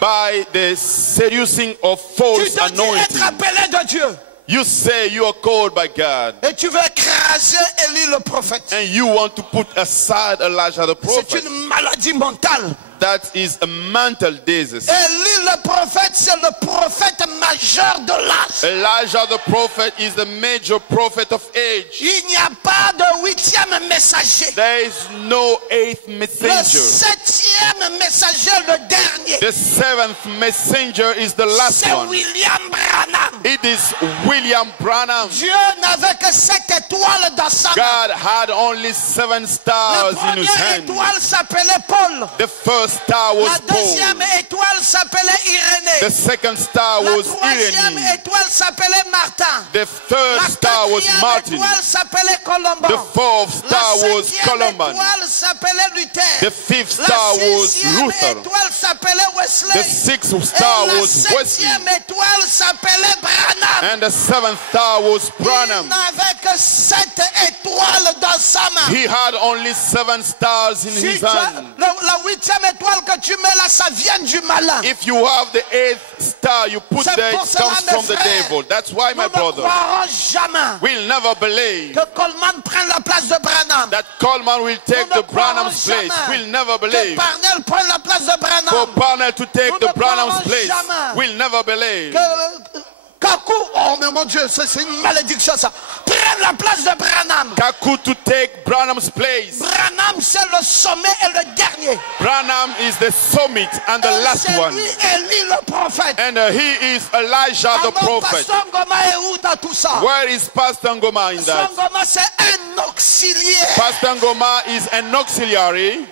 by the seducing of Tu false te dis être anointing. appelé de Dieu. You say you are called by God Et tu veux écraser Élie le prophète. and you want to put aside Elijah the C'est prophet. une maladie mentale. That is a mental disease. Élie le prophète, c'est le prophète majeur de l'âge. Elijah the prophet is the major prophet of age. Il n'y a pas de 8e messager. There is no eighth Le messenger. 7e messager, le dernier, The seventh messenger is the last c'est one. William Branham. It is William Branham. Dieu n'avait que 7 étoiles dans sa main. God had only 7 La stars in his première hand. étoile s'appelait Paul. The first star was La deuxième Paul. étoile s'appelait The Irénée. second star La was troisième Irénée. étoile s'appelait Martin. The third La star was quatrième Martin. étoile s'appelait Colomban. The fourth star La was cinquième Columban. étoile s'appelait Luther. The fifth La star was sixième Luther. étoile s'appelait Wesley. The sixth star Et la was Wesley. septième étoile s'appelait Branham. And the seventh star was Il Branham. n'avait que 7 étoiles dans sa main. He had only 7 stars in Si his tu as- hand. la 8e étoile que tu mets là, ça vient du malin. If you have the 8th star you put C'est there, pour it cela, comes mes from the frères, devil. That's why, Nous my ne brother, croirons jamais we'll never believe que Coleman prenne la place de Branham. that Coleman will take Nous ne the Branham's croirons place. jamais We'll never que believe Parnell prenne la place de for Branham. Parnell to take Nous the ne Branham's croirons place. jamais We'll never believe Que Kaku, oh mais mon Dieu, c'est une malédiction ça. Prenne la place de Branham. Kaku to take Branham's place. Branham c'est le sommet et le dernier. Branham is the summit and the Et last c'est one. lui Élie le prophète. And he is Elijah the Alors prophet. Pasteur Ngoma est où dans tout ça? Where is Pastor Ngoma in Pasteur that? Ngoma c'est un auxiliaire. Pastor Ngoma is an auxiliary.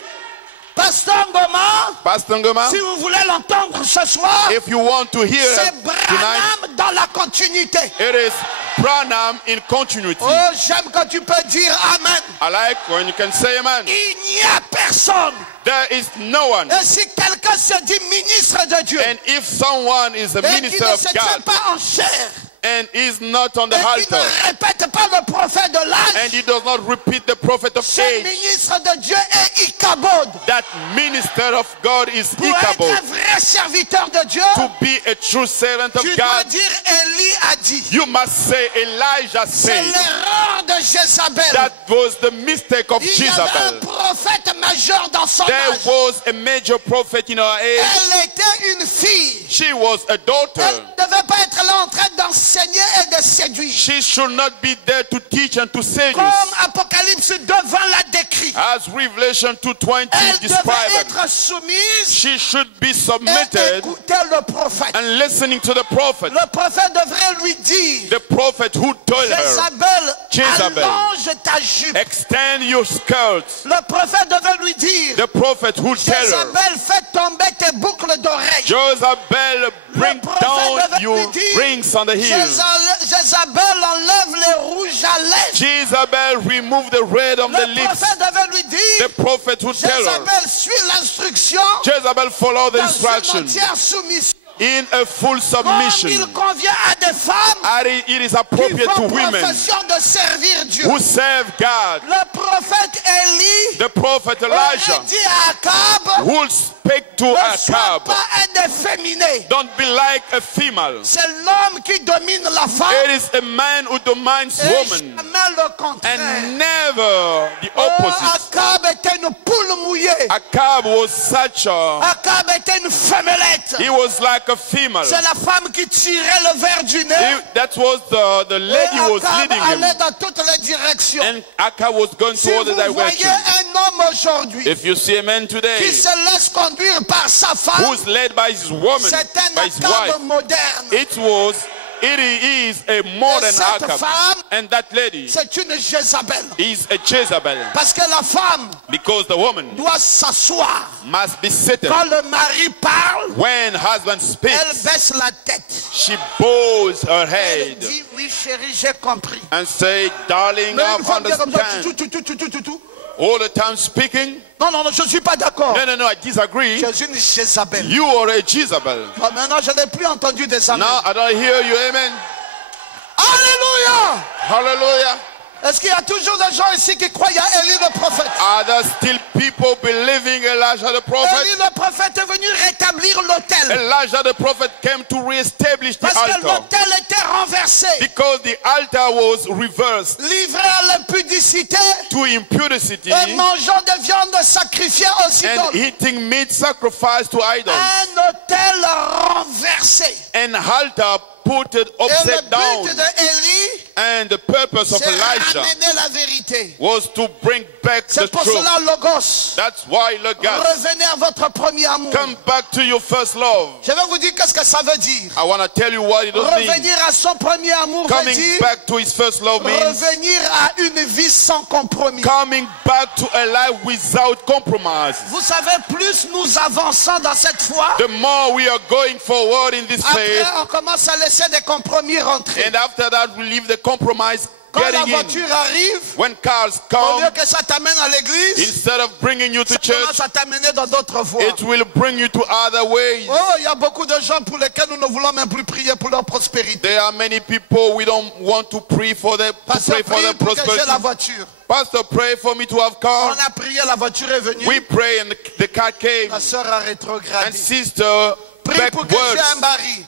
Pasteur Ngoma, Pastor Ngoma, si vous voulez l'entendre ce soir, if you want to hear c'est tonight, Branham dans la continuité. it is Branham in continuity. Oh, j'aime quand tu peux dire Amen. I like when you can say amen. Il n'y a personne. There is no one. Et si quelqu'un se dit ministre de Dieu And if someone is a et qui minister ne of se tient God pas en chair and is not on the et qui altar ne répète pas le prophète de and l'âge, he does not repeat the prophet of ce age, ministre de Dieu est Ichabod. that minister of God is Pour être Ichabod. un vrai serviteur de Dieu, To be a true servant of tu dois God, dire Élie a dit. you must say Elijah C'est said. l'erreur de Jézabel. That was the mistake of Il y avait un Jezebel. prophète majeur dans son There âge. was a major prophet in her age. Elle était une fille. She was a daughter. Elle ne devait pas être là en train d'enseigner et de séduire. She should not be there to teach and to seduce. Comme Apocalypse 2:20 l'a décrit. As Revelation 2:20 Elle devait described, être soumise she should be et submitted écouter le prophète. and listening to the prophet. Le prophète devrait lui dire, The prophet who told her, Jézabel, allonge ta jupe. extend your skirts. Le prophète devait lui dire, The prophet who tell her, Jézabel, fais tomber tes boucles d'oreilles. Jezebel, bring Le prophète down devait your lui dire, rings on the heels. Jézabel, enlève les rouges à lèvres. Jezebel, remove the red on the Le lips. prophète devait lui dire, The prophet who tell her, Jézabel, suis l'instruction Jezebel, follow the dans une instruction entière soumission. in a full Comme il submission. convient à des femmes And it is qui appropriate to font women profession de servir Dieu. who serve God. Le prophète Élie The prophet Elijah, aurait dit à Akab, who speak to ne sois Ahab, pas un efféminé. don't be like a female. C'est l'homme qui domine la femme It is a man who dominates et woman jamais le contraire. and never the Oh, opposite. Akab était une poule mouillée. Ahab was such a, Akab était une femmelette. he was like a female. C'est la femme qui tirait le verre du nez. That was the Et lady who was Akab leading him. allait dans toutes les directions. And Ahab was going Si to all vous the voyez directions. un homme aujourd'hui If you see a man qui today se laisse conduire conduire par sa femme, who's led by his woman, c'est un by his Akab wife. moderne. It is a modern cette Akab. femme, And that lady c'est une Jézabel. is a Jezebel. Parce que la femme Because the woman doit s'asseoir. must be seated. Quand le mari parle, When husband elle speaks, baisse la tête. she bows her Elle head dit, oui chérie, j'ai compris. and say, darling, Mais I une femme qui est comme ça, understand. tout. All the time speaking. Non, je ne suis pas d'accord. No, I disagree. Je suis une Jézabel. You are a Jezebel. Maintenant, je n'ai plus entendu des amis. Now I don't hear you, amen. Alléluia. Hallelujah. Est-ce qu'il y a toujours des gens ici qui croient à Élie le prophète? Are there still people believing Elijah the prophet? Élie le prophète est venu rétablir l'autel. Elijah the prophet came to reestablish the Parce que altar. l'autel était renversé. Because the altar was reversed Livré à l'impudicité to impurity et mangeant de viande sacrifiée aux and idoles. eating meat sacrificed to idols. Un autel renversé. An altar put it Et le upside down. but d'Élie, And the purpose of c'est Elijah ramener la vérité. was to bring back the C'est pour truth. cela, Logos, That's why, Logos, revenez à votre premier amour. come back to your first love. Je vais vous dire qu'est-ce que ça veut dire. I want to tell you what it does mean. Revenir à son premier amour veut Coming dire back to his first love means revenir à une vie sans compromis. coming back to a life without compromise. Vous savez, plus nous avançons dans cette foi, The more we are going forward in this après faith, on commence à laisser des compromis rentrer. and after that we leave the compromise Quand la getting in. voiture arrive, When cars au come, lieu que ça t'amène à l'église, instead of bringing you to ça church, commence à t'amener dans d'autres voies. it will bring you to other ways. Oh, il y a beaucoup de gens pour lesquels nous ne voulons même plus prier pour leur prospérité. There are many people we don't want to pray for their Pasteur, prie pour que j'ai prosperity. la voiture. Pastor, pray for me to have On car. a prié, la voiture est venue. We pray and the car came. La sœur a And rétrogradé. sister, Prie pour que j'ai un backwards. mari.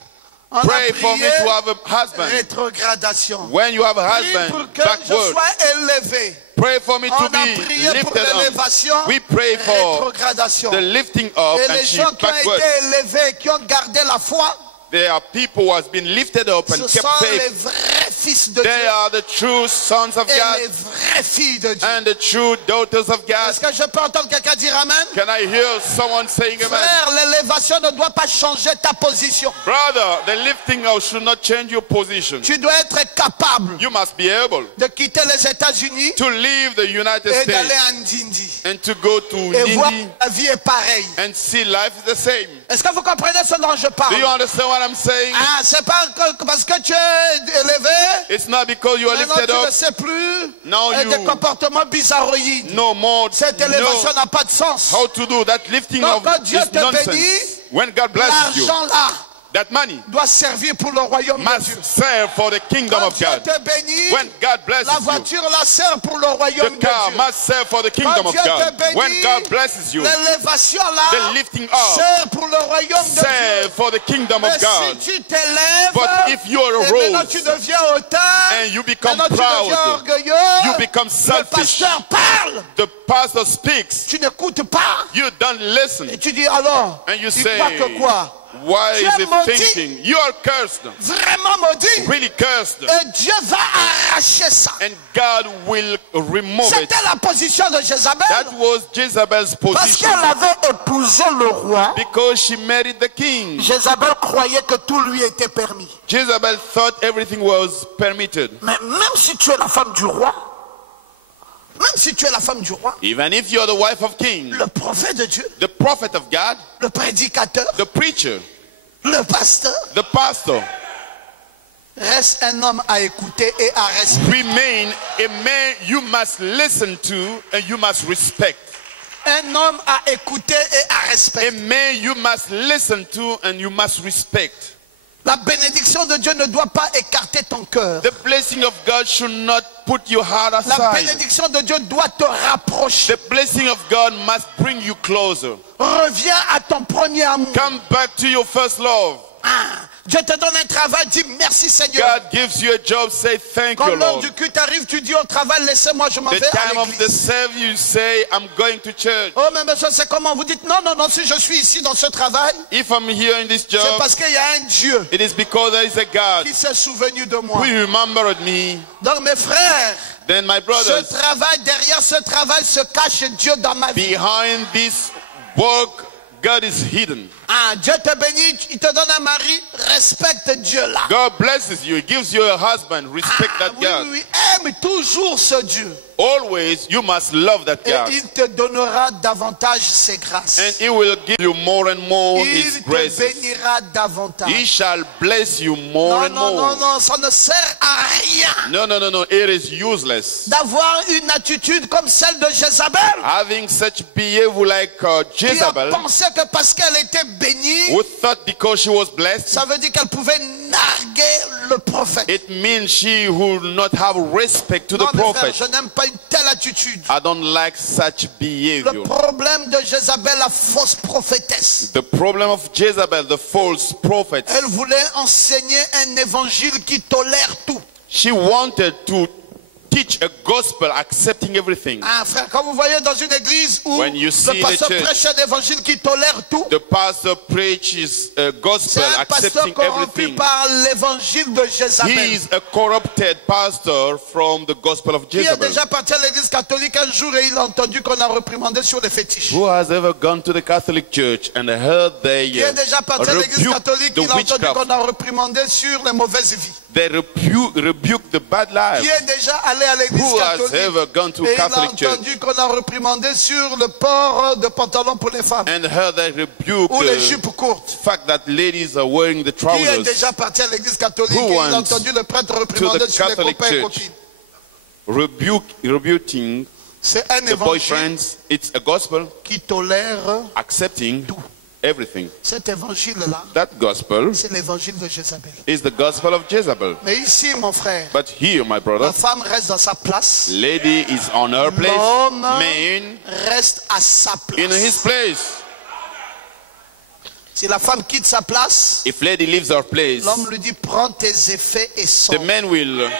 On a Pray for me prié, to have a husband. rétrogradation. When you have a Prie pour husband, que je backwards. sois élevé. Pray for me On to a be prié pour lifted up. l'élévation, We pray for rétrogradation. the lifting up Et and les she gens qui ont backwards. été élevés, qui ont gardé la foi, There are people who has been lifted up and ce kept sont les safe. vrais fils de They Dieu are the true sons of et God les vraies filles de Dieu. and the true daughters of God. Est-ce que je peux entendre quelqu'un dire Amen? Can I hear someone saying amen? Frère, l'élévation ne doit pas changer ta position. Brother, the lifting up should not change your position. Tu dois être capable You must be able de quitter les États-Unis to leave the United et d'aller States en Ndindi. and to go to Et voir Nindi que la vie est pareille. and see life is the same. Est-ce que vous comprenez ce dont je Do parle? you understand what I'm saying? Ah, c'est pas parce que tu es élevé, It's not because you are maintenant lifted tu ne up. sais plus Now des you comportements bizarroïdes. no more Cette élévation know n'a pas de sens. how to do that lifting Donc, of quand Dieu is te nonsense. bénit, When God blesses you, l'argent là that money doit servir pour le royaume de Dieu. must serve for the kingdom Quand of Dieu God. te bénit, When God blesses la you, voiture là sert pour le royaume the de car Dieu. must serve for the kingdom of Dieu te God. bénit, When God blesses you, L'élévation là the lifting up sert pour le royaume de Dieu. serve for the kingdom Mais of God. si tu t'élèves, But if you are et maintenant rose tu deviens hautain, and you become maintenant tu deviens proud, orgueilleux, you become le selfish, pasteur parle, the pastor speaks, tu n'écoutes pas, you don't listen. et tu dis alors, And you il say, croit que quoi? Why Tu is es it maudit. thinking? You are cursed, Vraiment maudit. really cursed. Et Dieu va arracher ça. And God will remove it. C'était la position de Jézabel. That was Jezebel's Parce position. qu'elle avait épousé le roi, Because she married the king. Jézabel croyait que tout lui était permis. Jezebel thought everything was permitted. Mais même si tu es la femme du roi, même si tu es la femme du roi, Even if you're the wife of king, le prophète de Dieu, the prophet of God, le prédicateur, the preacher, le pasteur, the pastor, reste un homme à écouter et à respecter. remain a man you must listen to and you must respect. Un homme à écouter et à A respecter. man you must listen to and you must respect. La bénédiction de Dieu ne doit pas écarter ton cœur. The blessing of God should not put your heart La aside. bénédiction de Dieu doit te rapprocher. The blessing of God must bring you closer. Reviens à ton premier amour. Come back to your first love. Ah, Dieu te donne un travail, dis merci Seigneur. God gives you a job, say thank Quand you, l'heure Lord. du culte arrive, tu dis au travail, laissez-moi, je m'en The vais à time of the l'église. service, you say, I'm going to church. Oh, mais monsieur, c'est comment? Vous dites, non, si je suis ici dans ce travail, If I'm here in this c'est job, parce qu'il y a un Dieu it is because there is a God qui s'est souvenu de moi. who remembered me. Donc mes frères, Then my ce brothers, travail, derrière ce travail se cache Dieu dans ma vie. behind this work, God is hidden. Ah, Dieu te bénit, il te donne un mari, respecte Dieu là. God blesses you. He gives you a husband. Respect Ah, that oui, God. oui, aime toujours ce Dieu. Always, you must love that Et God. il te donnera davantage ses grâces. And He will give you more and more His Il te graces. bénira He davantage. shall bless you more Non, and non, non, more. non, ça ne sert à rien No, no, no, no. It is useless. d'avoir une attitude comme celle de Jézabel, Having such behavior like qui a Jezebel, pensé que parce qu'elle était bénie, who thought because she was blessed, ça veut dire qu'elle pouvait narguer le prophète. it means she would not have respect to the Non, mes frères, prophet. je n'aime pas une telle attitude. I don't like such Le behavior. problème de Jézabel, la fausse prophétesse, The problem of Jezebel, the false prophet, elle voulait enseigner un évangile qui tolère tout. she wanted to teach a gospel accepting everything. Ah, frère, quand vous voyez dans une église où When you see le pasteur the church, prêche un évangile qui tolère tout, The pastor preaches a c'est gospel un pasteur accepting corrompu everything. par l'évangile de He Jézabel. is a corrupted pastor from the gospel of Qui est Jezebel. déjà parti à l'église catholique un jour et il a entendu qu'on a reprimandé sur les fétiches. Who has ever gone to the Catholic Church and heard they Qui est déjà parti à l'église rebuke catholique, the il a entendu witchcraft? qu'on a reprimandé sur les mauvaises vies. They rebuke the bad Qui life. est déjà allé à l'église Who has catholique ever gone to et il a Catholic church entendu qu'on a reprimandé sur le port de pantalon pour les femmes and heard they rebuke ou les the jupes courtes. fact that ladies are wearing the Qui est trousers? déjà parti à l'église catholique Who et il a went entendu le prêtre to reprimander the sur les Catholic copains et church? copines. Rebuking C'est un the évangile boyfriends. It's a gospel qui tolère accepting tout. everything. Cet évangile-là, That gospel c'est l'évangile de Jézabel. is the gospel of Jezebel. Mais ici, mon frère, But here, my la brother, femme reste dans sa place, lady is on her place, l'homme man reste à sa in his place. place. Si la femme quitte sa place, If lady leaves her place, l'homme lui dit prends tes effets et the sors. man will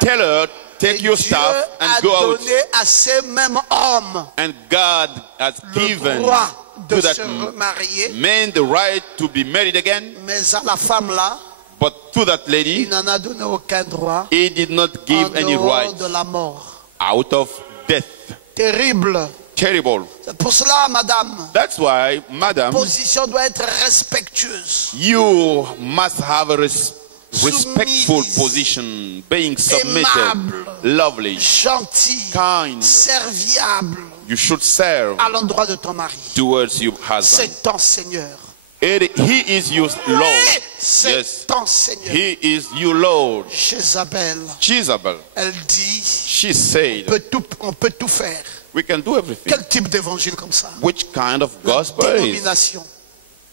tell her, Et take your Dieu stuff a and go out. donné à ces mêmes hommes And God has le given droit de to se that remarier, man the right to be married again, mais à la femme là, but to that il lady, n'en a donné aucun droit he did not en give any dehors right de la mort. out of death. Terrible. Terrible. C'est pour cela, madame, That's why, madam, position doit être respectueuse, you must have a respectful Soumise. position, being submitted, Aimable. lovely, gentille, kind. serviable You should serve à l'endroit de ton mari. towards your husband. C'est ton Seigneur. He is your Lord. Oui, c'est Yes. ton Seigneur. He is your Lord. Jézabel, Jezebel, elle dit, she said, on peut tout faire. we can do everything. Quel type d'évangile comme ça? Which kind of La gospel is dénomination.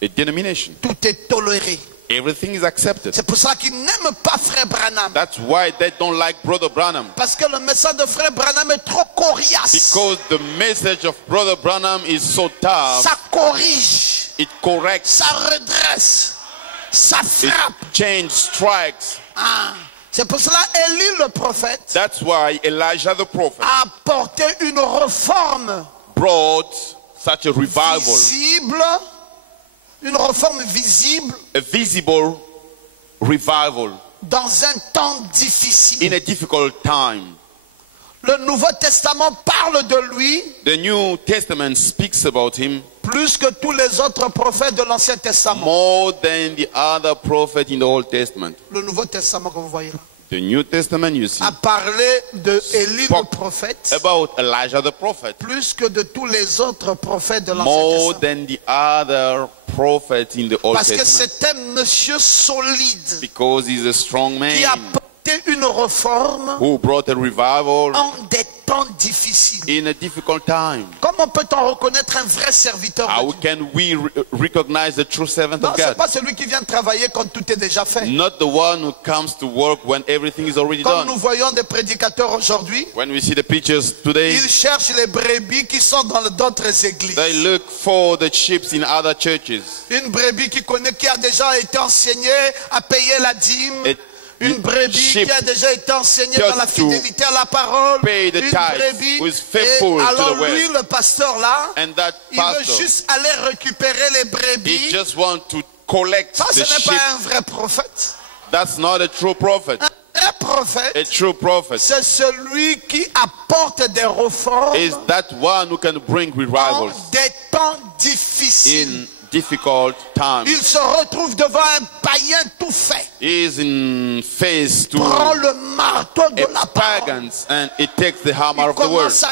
a denomination? Tout est toléré. Everything is accepted. C'est pour ça qu'ils n'aiment pas Frère Branham. That's why they don't like Brother Branham. Parce que le message de Frère Branham est trop coriace. Because the message of Brother Branham is so tough. Ça corrige, It corrects, ça redresse, ça it frappe. changes, strikes. Ah, c'est pour cela Élie le prophète That's why Elijah the prophet a apporté une réforme brought such a revival, visible, une réforme visible a visible revival dans un temps difficile. in a difficult time. Le Nouveau Testament parle de lui The New Testament speaks about him plus que tous les autres prophètes de l'Ancien Testament. more than the other prophet in the Old Testament. Le Nouveau Testament que vous voyez là The New Testament, you see, a parlé de Élie le spoke prophète about Elijah the prophet plus que de tous les autres prophètes de l'Ancien more Testament. than the other prophet in the Old Parce que Testament. c'était un monsieur solide Because he's a strong qui a man apporté une réforme who brought a revival en des temps difficiles. in a difficult time. Comment peut-on reconnaître un vrai serviteur How de Dieu? can we recognize the true servant Non, of ce n'est God? pas celui qui vient travailler quand tout est déjà fait. Not the one who comes to work when everything is already Comme nous done. voyons des prédicateurs aujourd'hui, When we see the preachers today, ils cherchent les brebis qui sont dans d'autres églises. they look for the sheep in other churches. Une brebis qui connaît, qui a déjà été enseignée à payer la dîme. It- Une brebis sheep qui a déjà été enseignée just dans la to fidélité à la parole. pay the Une tithes, brebis. who is faithful Et to alors the word. lui, le pasteur là, And that il veut pastor, juste aller récupérer les he brebis. just wants to collect Ça, ce the n'est sheep. pas un vrai prophète. That's not a true prophet. Un vrai prophète, A true prophet c'est celui qui apporte des réformes is that one who can bring en revivals des temps difficile. in difficult times. Il se retrouve devant un païen tout fait. He is in face to Prend le marteau de la parole. pagans, and it takes the hammer Il of the word commence à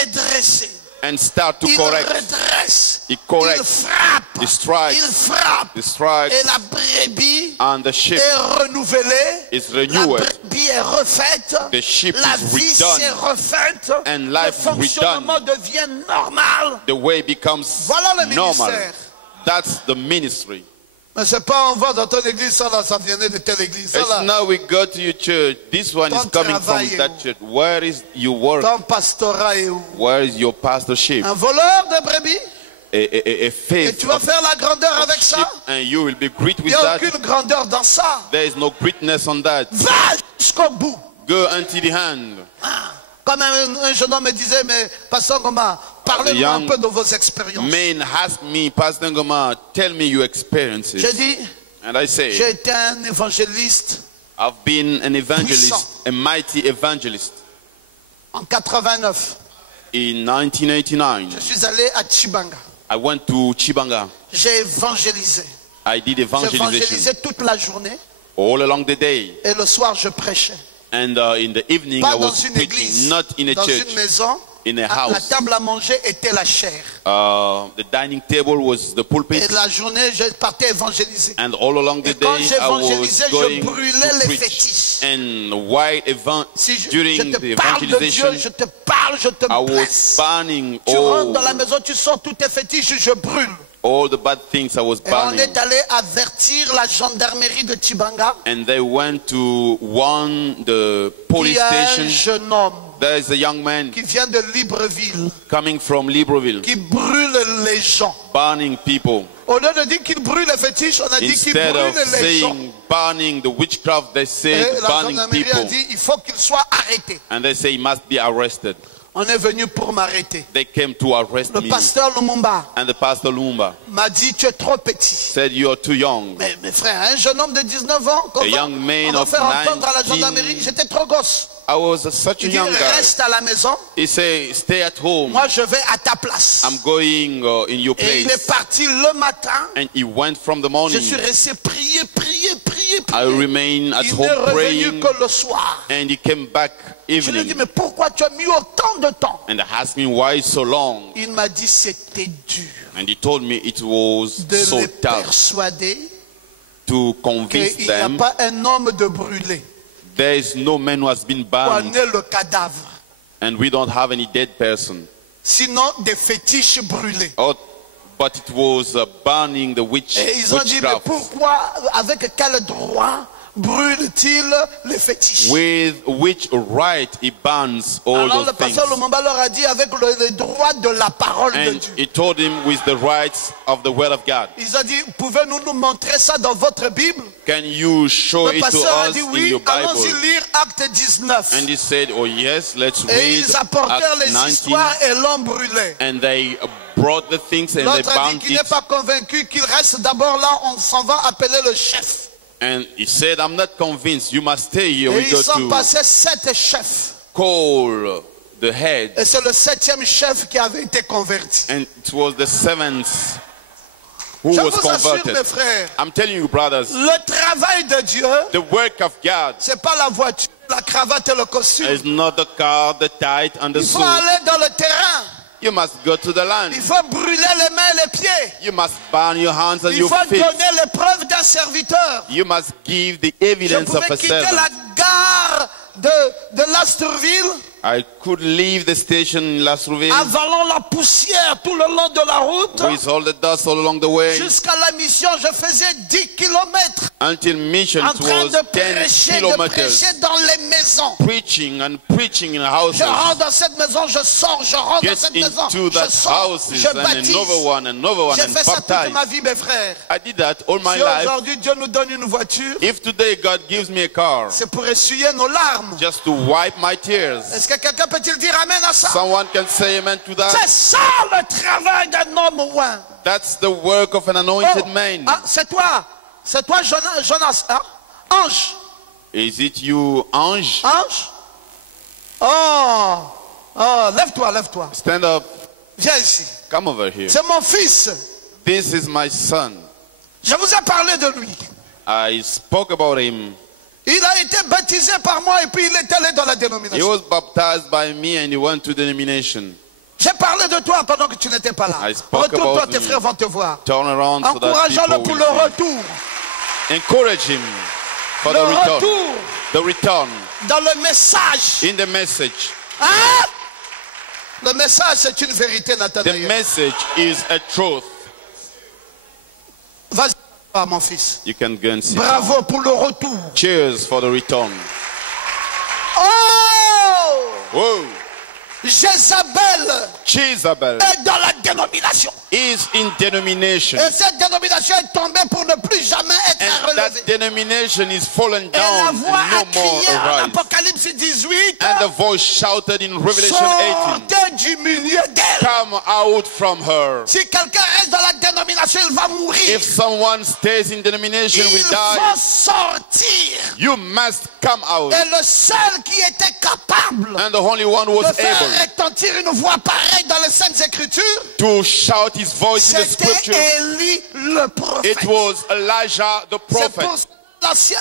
redresser. and start to Il correct. redresse. He Il corrects, frappe. he strikes, Il frappe. he strikes, Et la brebis and the sheep est renouvelée. is La renewed, brebis est refaite. the sheep La is vie redone, s'est refaite. and Le life fonctionnement devient normal. the way becomes Voilà le normal. ministère. That's the ministry. Mais c'est pas on va dans ton église, ça là, ça vient de telle église. Ça It's là, now we go to your church. This one is Ton coming from travail est that où? church. Where is your work? ton pastorat est où? Where is your pastorship? Un voleur de brebis? A Et faith tu vas of faire la grandeur avec sheep, ça? and you will be great Il with n'y a that. aucune grandeur dans ça. There is no greatness on that. Va jusqu'au bout. Go unto the hand. Comme un jeune homme me disait, mais pasteur Goma, parlez-moi un young peu de vos expériences. Man asked me, Pastor Ngoma, tell me your experiences. J'ai dit, And I say, j'ai été un évangéliste I've been an evangelist, Puissant. a mighty evangelist. en 89. In 1989, Je suis allé à Chibanga. I went to Chibanga. J'ai évangélisé. I did J'ai evangelization évangélisé toute la journée all along the day. et le soir je prêchais. And in the evening, Pas I dans was une preaching, église, not in a dans church, une maison. in a La house. table à manger était la chair. The dining table was the pulpit. Et la journée, je partais évangéliser. And all along the Et quand day, I j'évangélisais, was je going brûlais to les preach. fétiches. And while Si je during te the parle de Dieu, evangelization, je te parle, je te I was blesse. burning Tu rentres dans la all, maison, tu sors tous tes fétiches, je brûle. all the bad things I was Et on burning. est allé avertir la gendarmerie de Chibanga. And they went to warn the police Il y a un station. jeune homme There is a young man qui vient de Libreville, coming from Libreville, qui brûle les gens. burning people. Au lieu de dire qu'il brûle les fétiches, on a dit qu'il Instead of brûle les gens. saying burning the witchcraft, they Et say la burning gendarmerie a people. dit il faut qu'il soit arrêté. And they say he must be arrested. On est venu pour m'arrêter. They came to arrest Le me. pasteur Lumumba And the pastor Lumba m'a dit tu es trop petit. said, you are too young. Mais mes frères, un jeune homme de 19 ans, qu'on A va, young man on va of faire entendre à la 19. gendarmerie, j'étais trop gosse. I was such a Il dit young guy. reste à la maison, He said, stay at home. moi je vais à ta place. I'm going in your Et il est place. parti le matin. And he went from the Je morning. suis resté prier. I remained at Il n'est home revenu praying. que le soir. And he came back Je lui ai dit evening. mais pourquoi tu as mis autant de temps? And I asked me why so long. Il m'a dit c'était dur And he told me it was de so les tough persuader to convince qu'il n'y a them pas un homme de brûlé. there is no man who has been On burned est le cadavre. and we don't have any dead person. Sinon des fétiches brûlés. Oh, but it was burning the Et ils ont dit mais witchcraft. pourquoi, avec quel droit brûle-t-il les fétiches? With which right he burns all Alors those le things. pasteur Lumumba leur a dit avec le droit de la parole de And Dieu. he told him with the rights of the word of God. Ils ont dit pouvez-nous nous montrer ça dans votre Bible? Can you show Le it to pasteur a us dit in oui, your allons-y Bible? lire Acte 19. And he said, oh yes, let's Et read ils apportèrent Acts les 19. histoires et l'homme brûlait. And they brought the things and they L'autre a dit bound qu'il it. n'est pas convaincu, qu'il reste d'abord là, on s'en va appeler le chef. And he said, I'm not convinced. You must stay here. Et We ils go sont to passés 7 chefs. call the head. Et c'est le 7e chef qui avait été converti. And it was the seventh who Je was vous assure, converted. mes frères, I'm telling you, brothers, le travail de Dieu, the work of God c'est pas la voiture, la cravate et le costume. is not the car, the tithe, and the Il faut suit. aller dans le terrain. You must go to the land. Il faut brûler les mains et les pieds. You must burn your hands and Il your faut feet. donner les preuves d'un serviteur. You must give the Je evidence of pouvais a quitter la servant. gare de Lasterville, I could leave the station in Lastrouville avalant la poussière tout le long de la route. with all the dust all along the way. Jusqu'à la mission, je faisais 10 kilomètres Until mission en train was de 10 prêcher kilometers. dans les maisons. Preaching and preaching in houses. Je rentre dans cette maison, je sors, je rentre dans Get cette maison, into je that sors, houses je and baptise. another one J'ai and fait ça toute baptize. ma vie, mes frères. I did that all my Si life. aujourd'hui Dieu nous donne une voiture, If today God gives me a car c'est pour essuyer nos larmes. just to wipe my tears, Est-ce que quelqu'un peut-il dire amen à ça? someone can say amen to that. C'est ça le travail d'un homme oint. That's the work of an anointed man. Ah, c'est toi Jonas, hein? Ange, Is it you, Ange? Ange? Oh, lève-toi. Stand up. Viens ici. Come over here. C'est mon fils. This is my son. Je vous ai parlé de lui. I spoke about him. Il a été baptisé par moi et puis il est allé dans la He dénomination. was baptized by me and he went to denomination. J'ai parlé de toi pendant que tu n'étais pas là. I spoke Retourne-toi, about tes you. frères vont te voir. Turn around so that Encourageons-le people pour will le see. retour. Encourage him for Le the return. retour The return dans le message. in the message. Hein? Le message, c'est une vérité, The Nathanaël. message is a truth. Vas-y, mon fils. You can go and see. Bravo pour le retour. Cheers for the return. Oh! Whoa! Jézabel Jezebel est dans la dénomination. is in denomination. Et cette dénomination est tombée pour ne plus jamais être And relevée. that denomination is fallen Et la down and voix a no more crié en arise. Apocalypse 18. And the voice shouted in Revelation 18, Sortez du milieu d'elle. come out from her. Si quelqu'un reste dans la dénomination, il va mourir. If someone stays in denomination Il will faut die, sortir. you must come out. Et le seul qui était capable And the only one who de was faire able retentir une voix pareille dans les Saintes Écritures, to shout his voice in the c'était scripture, Élie le prophète. it was Elijah the C'est prophet. pour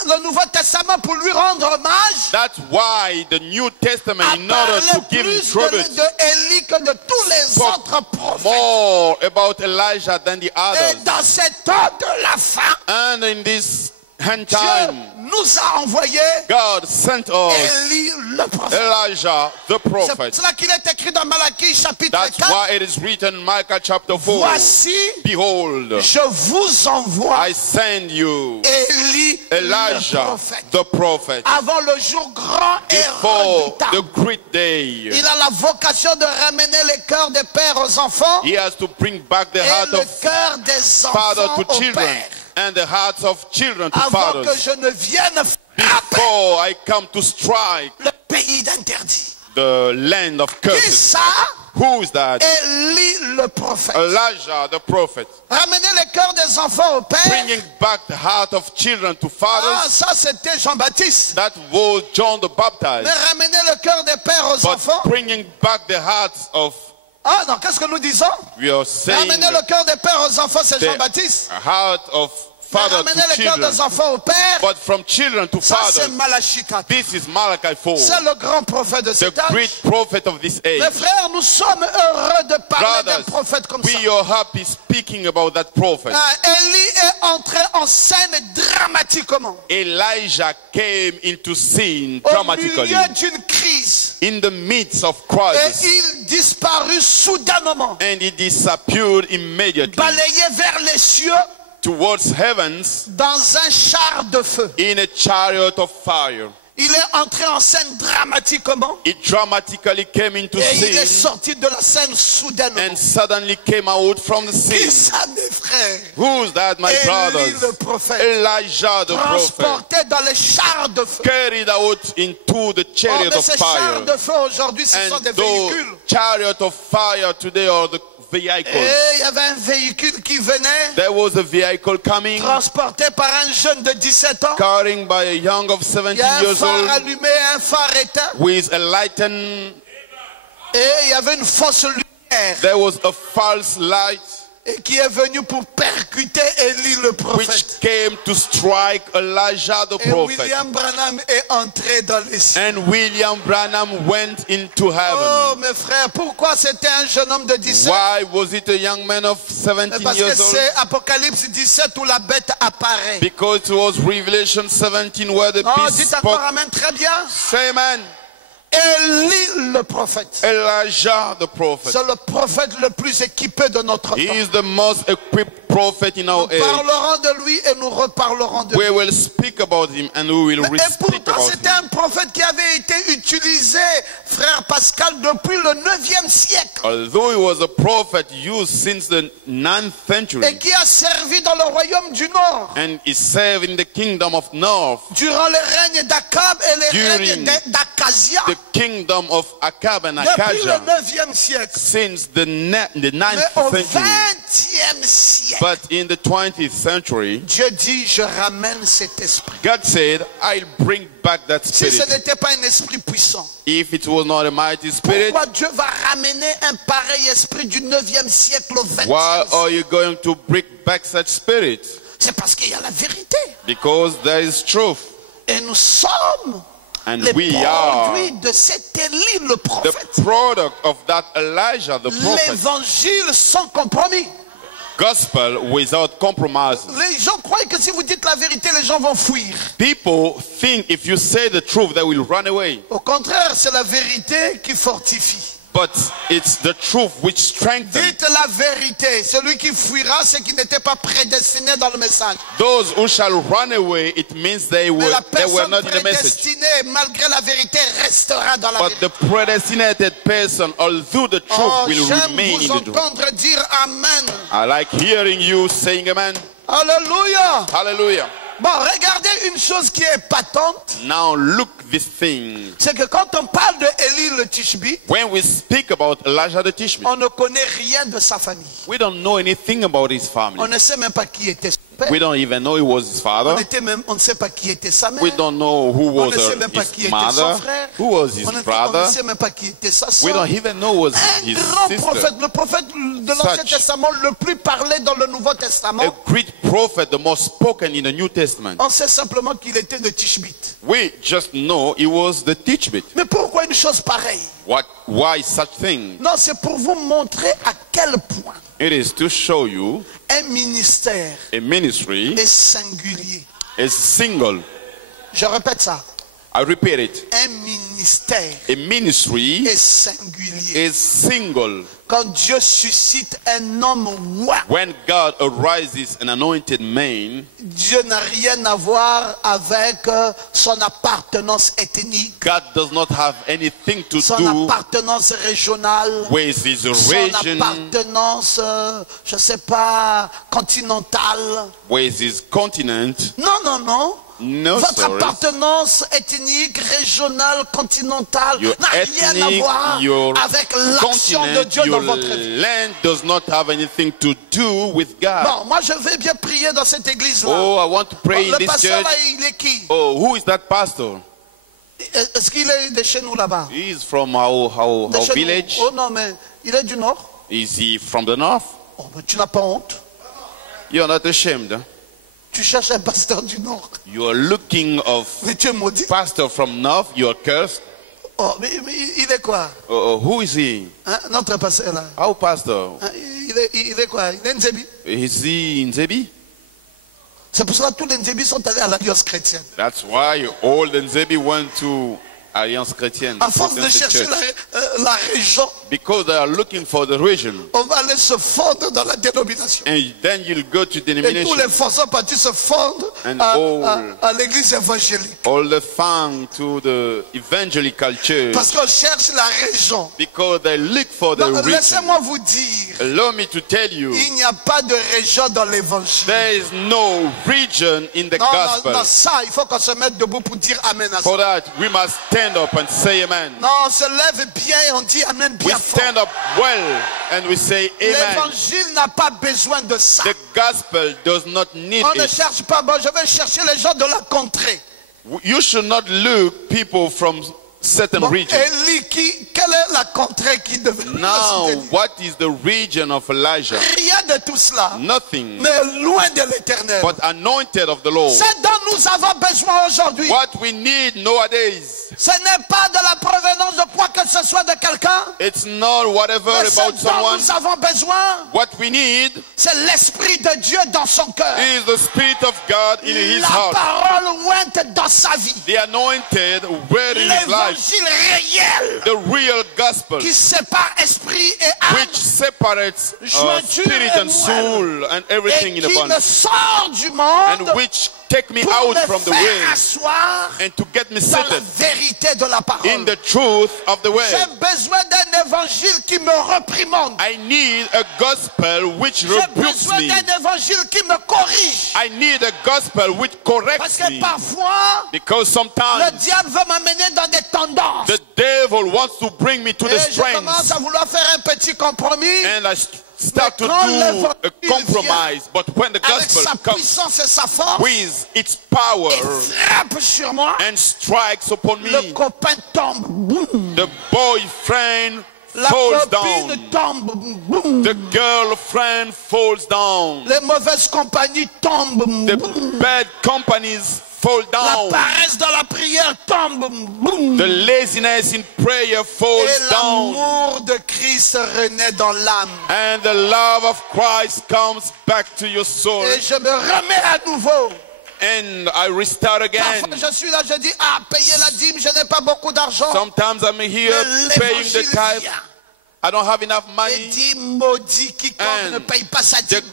le Nouveau Testament, pour lui rendre hommage, That's why the New Testament, a in order parlé to give him plus tribute, de Élie que de tous les spoke autres prophètes. more about Elijah than the Et others. dans cette heure de la fin, And in this end Dieu time, nous a envoyé God sent us Élie le prophète. Elijah the C'est pour prophet. cela qu'il est écrit dans Malachie chapitre That's 4. why it is written in Micah chapter 4. Voici, Behold, je vous envoie I send you Élie le Elijah prophète. the prophet Avant le jour grand et before the redoutable. great day. Il a la vocation de ramener les cœurs des pères aux enfants He has to bring back the et heart le of cœur des father enfants to aux children pères. and the hearts of children to Avant que fathers. je ne vienne frapper Before I come to strike le pays d'interdit. the land of Qui curses. ça? Who is that? Élie le prophète. Elijah the prophet. Ramener les cœurs des enfants aux pères. Bringing back the heart of children to Ah, fathers. ça c'était Jean-Baptiste. That was John the Mais Baptist. ramener le cœur des pères aux But enfants. bringing back the hearts of, Ah non, qu'est-ce que nous disons? we are saying, Ramener le cœur des pères aux enfants, c'est the Jean-Baptiste. heart of Mais father ramener to le cœur children. des enfants aux pères, But from children to ça c'est fathers. Malachie 4. This is Malachi 4. C'est le grand prophète de The cet âge. great prophet of this age. Mes frères, nous sommes heureux de parler d'un Brothers, prophète comme ça. we are happy speaking about that prophet. Ah, Élie est entré en scène dramatiquement. Elijah came into scene Au dramatically milieu d'une crise. in the midst of Et crisis, il disparut soudainement. and he disappeared immediately Balayé vers les cieux towards heavens dans un char de feu. in a chariot of fire. Il est entré en scène dramatiquement. It dramatically came into Et il est scene sorti de la scène soudainement. and suddenly came out from the Qui scene. ça, mes frères? Who's that, my Élie brothers? le prophète. Elijah the prophet, Transporté dans les chars de feu. carried out into the Oh, chariot mais of ces chars fire. de feu aujourd'hui, ce sont des And those véhicules. chariot of fire today are the vehicles. Et il y avait un véhicule qui venait, There was a vehicle coming, transporté par un jeune de 17 ans. carrying by a young of Il 17 y a un years phare old allumé, un phare éteint. with a lighten. Et il y avait une fausse lumière There was a false light et qui est venue pour percuter Élie le which prophète. came to strike Elijah the Et prophet. William Branham est entré dans les cieux. And William Branham went into Oh heaven. mes frères, pourquoi c'était un jeune homme de 17? Why was it a young man of 17 Parce que years old? c'est Apocalypse 17 où la bête apparaît. Because it was Revelation 17 where the Oh, beast dites encore spoke. amen, très bien. Say amen. Élie le prophète. Elijah the prophet. C'est le prophète le plus équipé de notre He temps. is the most equipped prophet in our Nous age. parlerons de lui et nous reparlerons de We lui. will speak about him and we will Et speak pourtant, about c'était him. un prophète qui avait été utilisé, frère Pascal, depuis le 9e siècle. Although he was a prophet used since the 9th Et century qui a servi dans le royaume du Nord. and is served in the kingdom of North, Durant le règne d'Akab et le During règne d'Akazia. the kingdom of Akab and Depuis le Akazia, 9e siècle. since the Mais 9th au century. 20e 21e siècle, But in the 20th century, Dieu dit, je ramène cet esprit. God said, I'll bring back that Si ce spirit. n'était pas un esprit puissant, If it was not a mighty spirit, pourquoi Dieu va ramener un pareil esprit du 9e siècle au 20e why siècle? are you going to bring back such spirit? C'est parce qu'il y a la vérité. Because there is truth. Et nous sommes And les we are produits de cet Élie, le the prophète. product of that Elijah, the prophet. L'évangile sans compromis. Gospel without compromise. Les gens croient que si vous dites la vérité, les gens vont fuir. People think if you say the truth, they will run away. Au contraire, c'est la vérité qui fortifie. But it's the truth which strengthens. Dites la vérité. Celui qui fuira, c'est qui n'était pas prédestiné dans le message. Those who shall run away, it means they Mais la were personne not in the message. prédestinée, malgré la vérité, restera dans la But vérité. the predestinated person, although the truth Oh, will j'aime remain vous in the truth. entendre dire Amen. I like hearing you saying amen. Alléluia. Hallelujah. Bon, regardez une chose qui est patente. Now look this thing. C'est que quand on parle de Élie le Tishbite, When we speak about Elijah the Tishbite, on ne connaît rien de sa famille. we don't know anything about his On family. ne sait même pas qui était son père. We don't even know he was his father. On ne sait pas qui était sa mère. We don't know who On was ne sait même pas his qui était son mother, frère. who was his On ne brother. sait même pas qui était sa We soeur. don't even know who was Un his grand sister. prophète, le prophète de l'Ancien Such. Testament, le plus parlé dans le Nouveau Testament. A great prophet, the most spoken in the New Testament. On sait simplement qu'il était de Tishbite. We just know he was the Tishbite. Mais pourquoi une chose pareille? Why such thing? Non, c'est pour vous montrer à quel point It is to show you un ministère a ministry est singulier. is single. Je répète ça. I repeat it. Un ministère A ministry est singulier. is single. Quand Dieu suscite un homme roi, When God arises an anointed man, Dieu n'a rien à voir avec son appartenance ethnique, God does not have anything to son do appartenance régionale, with his son region, appartenance, je sais pas, continentale. with his continent. Non, non, non. No, Votre sorry. appartenance ethnique, régionale, continentale Your n'a rien à ethnic, voir your avec l'action de continent, Dieu your dans votre vie. land does not have anything to do with God. Bon, moi je vais bien prier dans cette église-là. Oh, I want to pray in Le this pasteur church. là, il est qui? Oh, who is that pastor? Est-ce qu'il est de chez nous là-bas? He is from our De chez village. nous. Oh non, mais il est du nord. Is he from the north? Oh, mais tu n'as pas honte. You're not ashamed. Huh? Tu cherches un pasteur du nord. You are looking of Mais tu es maudit. pastor from north. You are cursed. Oh, mais il est quoi? Who is he? Hein, notre pasteur là. Our pastor? Hein, il est quoi? Il est Nzebi. Is he in Zebi? C'est pour cela que tous les Nzebi sont allés à l'Alliance chrétienne. That's why all the Zebi went to Alliance Chrétienne. À force de chercher la région, Because they are looking for the region. on va aller se fondre dans la dénomination. And then you'll go to Et tous denomination. les forçats partis se fondre And à l'église évangélique. All the fun to the evangelical church. Parce qu'on cherche la région. Because they look for the Non, region. laissez-moi vous dire, Allow me to tell you, il n'y a pas de région dans l'évangile. there is no region in the Non, gospel. non, ça, il faut qu'on se mette debout pour dire Amen à ça. For that, we must stand up and say amen. Non, on se lève bien et on dit Amen We bien fort. stand up well and we say amen. L'évangile n'a pas besoin de ça. The gospel does not need On ne it. cherche pas, bon, je vais chercher les gens de la contrée. You should not look people from certain Bon, region. Élie, quelle est la contrée qui devait Now, what is the region of Elijah? Rien de tout cela, Nothing mais loin de l'éternel. but anointed of the Lord. C'est dont nous avons besoin aujourd'hui. What we need nowadays, Ce n'est pas de la provenance de quoi que ce soit de quelqu'un. it's not whatever Mais ce about dont someone. nous avons besoin, What we need c'est l'Esprit de Dieu dans son cœur. is the Spirit of God in his La heart. parole ointe dans sa vie. The anointed word in his life. L'évangile réel The real gospel qui sépare esprit et âme. which separates Jointure spirit et and soul and everything Et in qui me abundance. sort du monde And which take me pour out me from the faire world asseoir and to get me dans la seated vérité de la in parole. the truth of the word. J'ai besoin d'un évangile qui me reprimande. I need a gospel which J'ai rebukes besoin me. d'un évangile qui me corrige. I need a gospel which Parce corrects que me. parfois, Because le sometimes diable veut m'amener dans des tendances. the devil wants to bring me to the Et je commence strengths. à vouloir faire un petit compromis. And I start to quand do l'évangile a compromise, but when the avec gospel sa comes puissance et sa force, with its power il frappe sur moi, and strikes upon le me, copain tombe, boum. the boyfriend La falls copine down, tombe, boum. the girlfriend falls down, Les mauvaises compagnies tombent, the boum. bad companies fall La down, paresse dans la prière tombe, boum. the laziness in prayer Et falls down, l'amour de Christ renaît dans l'âme. and the love of Christ comes back to your soul. Et je me remets à nouveau. And I restart again. Parfois, je suis là, je dis, ah, payer la dîme, je n'ai pas beaucoup d'argent. Sometimes I'm here Mais paying the l'évangile tithe. vient. I don't have enough Et money. dit, maudit quiconque And ne paye pas sa The dîme.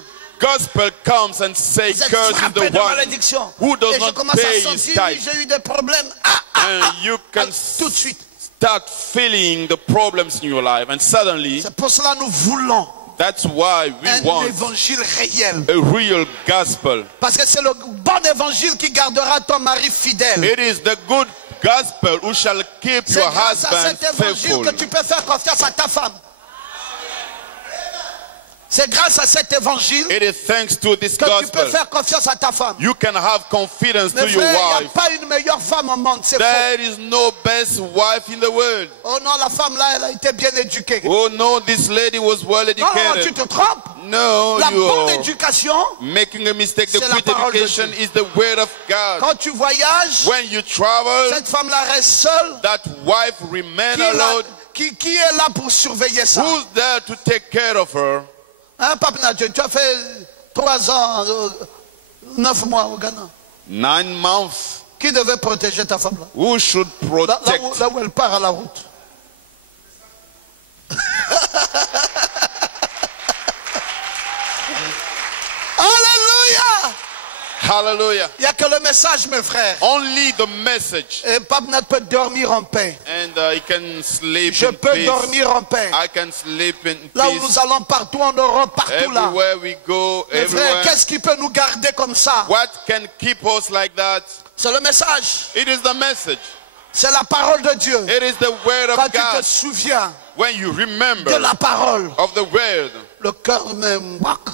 gospel comes and says, Vous êtes curse is frappé the de one malédiction. who does Et je not commence pay à his sentir, oui, tithe. j'ai eu des problèmes. And you can tout de suite. start feeling the problems in your life. And suddenly, C'est pour cela que nous voulons that's why we un want évangile réel. a real gospel. Parce que c'est le bon évangile qui gardera ton mari fidèle. It is the good gospel who shall keep C'est your grâce à husband cet évangile faithful. que tu peux faire confiance à ta femme. C'est grâce à cet évangile It is thanks to this que tu peux gospel. faire confiance à ta femme. You can have confidence Mais to your frère, il n'y a wife. pas une meilleure femme au monde, c'est faux. There is no best wife in the world. Oh non, la femme là, elle a été bien éduquée. Oh no, this lady was well Non, non, tu educated. te trompes. No, La bonne you're éducation, making a mistake. The C'est la good parole de education Dieu. is the word of God. quand tu voyages, When you travel, cette femme-là reste seule. that wife remain alone. Qui est là pour surveiller ça? Who's there to take care of her? Hein, Pape Nadjo, tu as fait 3 ans, 9 mois au Ghana. 9 months. Qui devait protéger ta femme là? Who should Là protect? où elle part à la route. Alléluia! Hallelujah. Il n'y a que le message, mes frères. Only the message. Et Pape Nat peut dormir en paix. And he can sleep Je in peux peace. dormir en paix. I can sleep in Là où peace. nous allons partout en Europe, partout là. Everywhere we go, Mes frères, everywhere. qu'est-ce qui peut nous garder comme ça? What can keep us like that? C'est le message. It is the message. C'est la parole de Dieu. It is the word Quand of tu te God. souviens When you de remember la parole, of the word, le cœur me moque.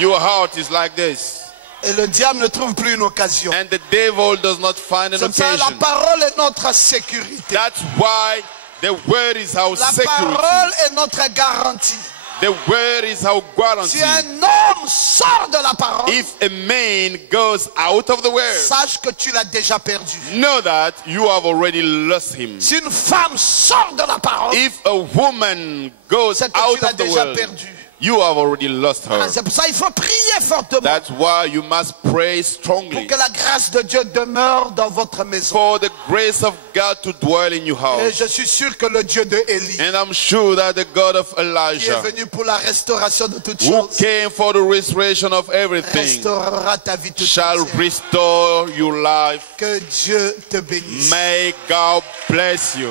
your heart is like this. Et le diable ne trouve plus une occasion. And the devil does not find an C'est ça, la occasion. parole est notre sécurité. That's why the word is our La security. parole est notre garantie. The word is our guarantee. Si un homme sort de la parole, If a man goes out of the word, sache que tu l'as déjà perdu. know that you have already lost him. Si une femme sort de la parole, If a woman goes c'est que out tu l'as of the déjà word, perdu. you have already lost her. C'est pour ça qu'il faut prier fortement That's why you must pray pour strongly que la grâce de Dieu demeure dans votre maison. for the grace of God to dwell in your Et house. je suis sûr que le Dieu de Élie, And I'm sure that the God of qui est Elijah, venu pour la restauration de toutes who choses, came for the restoration of everything, restaurera ta vie toute shall entière. restore your life. Que Dieu te bénisse. May God bless you.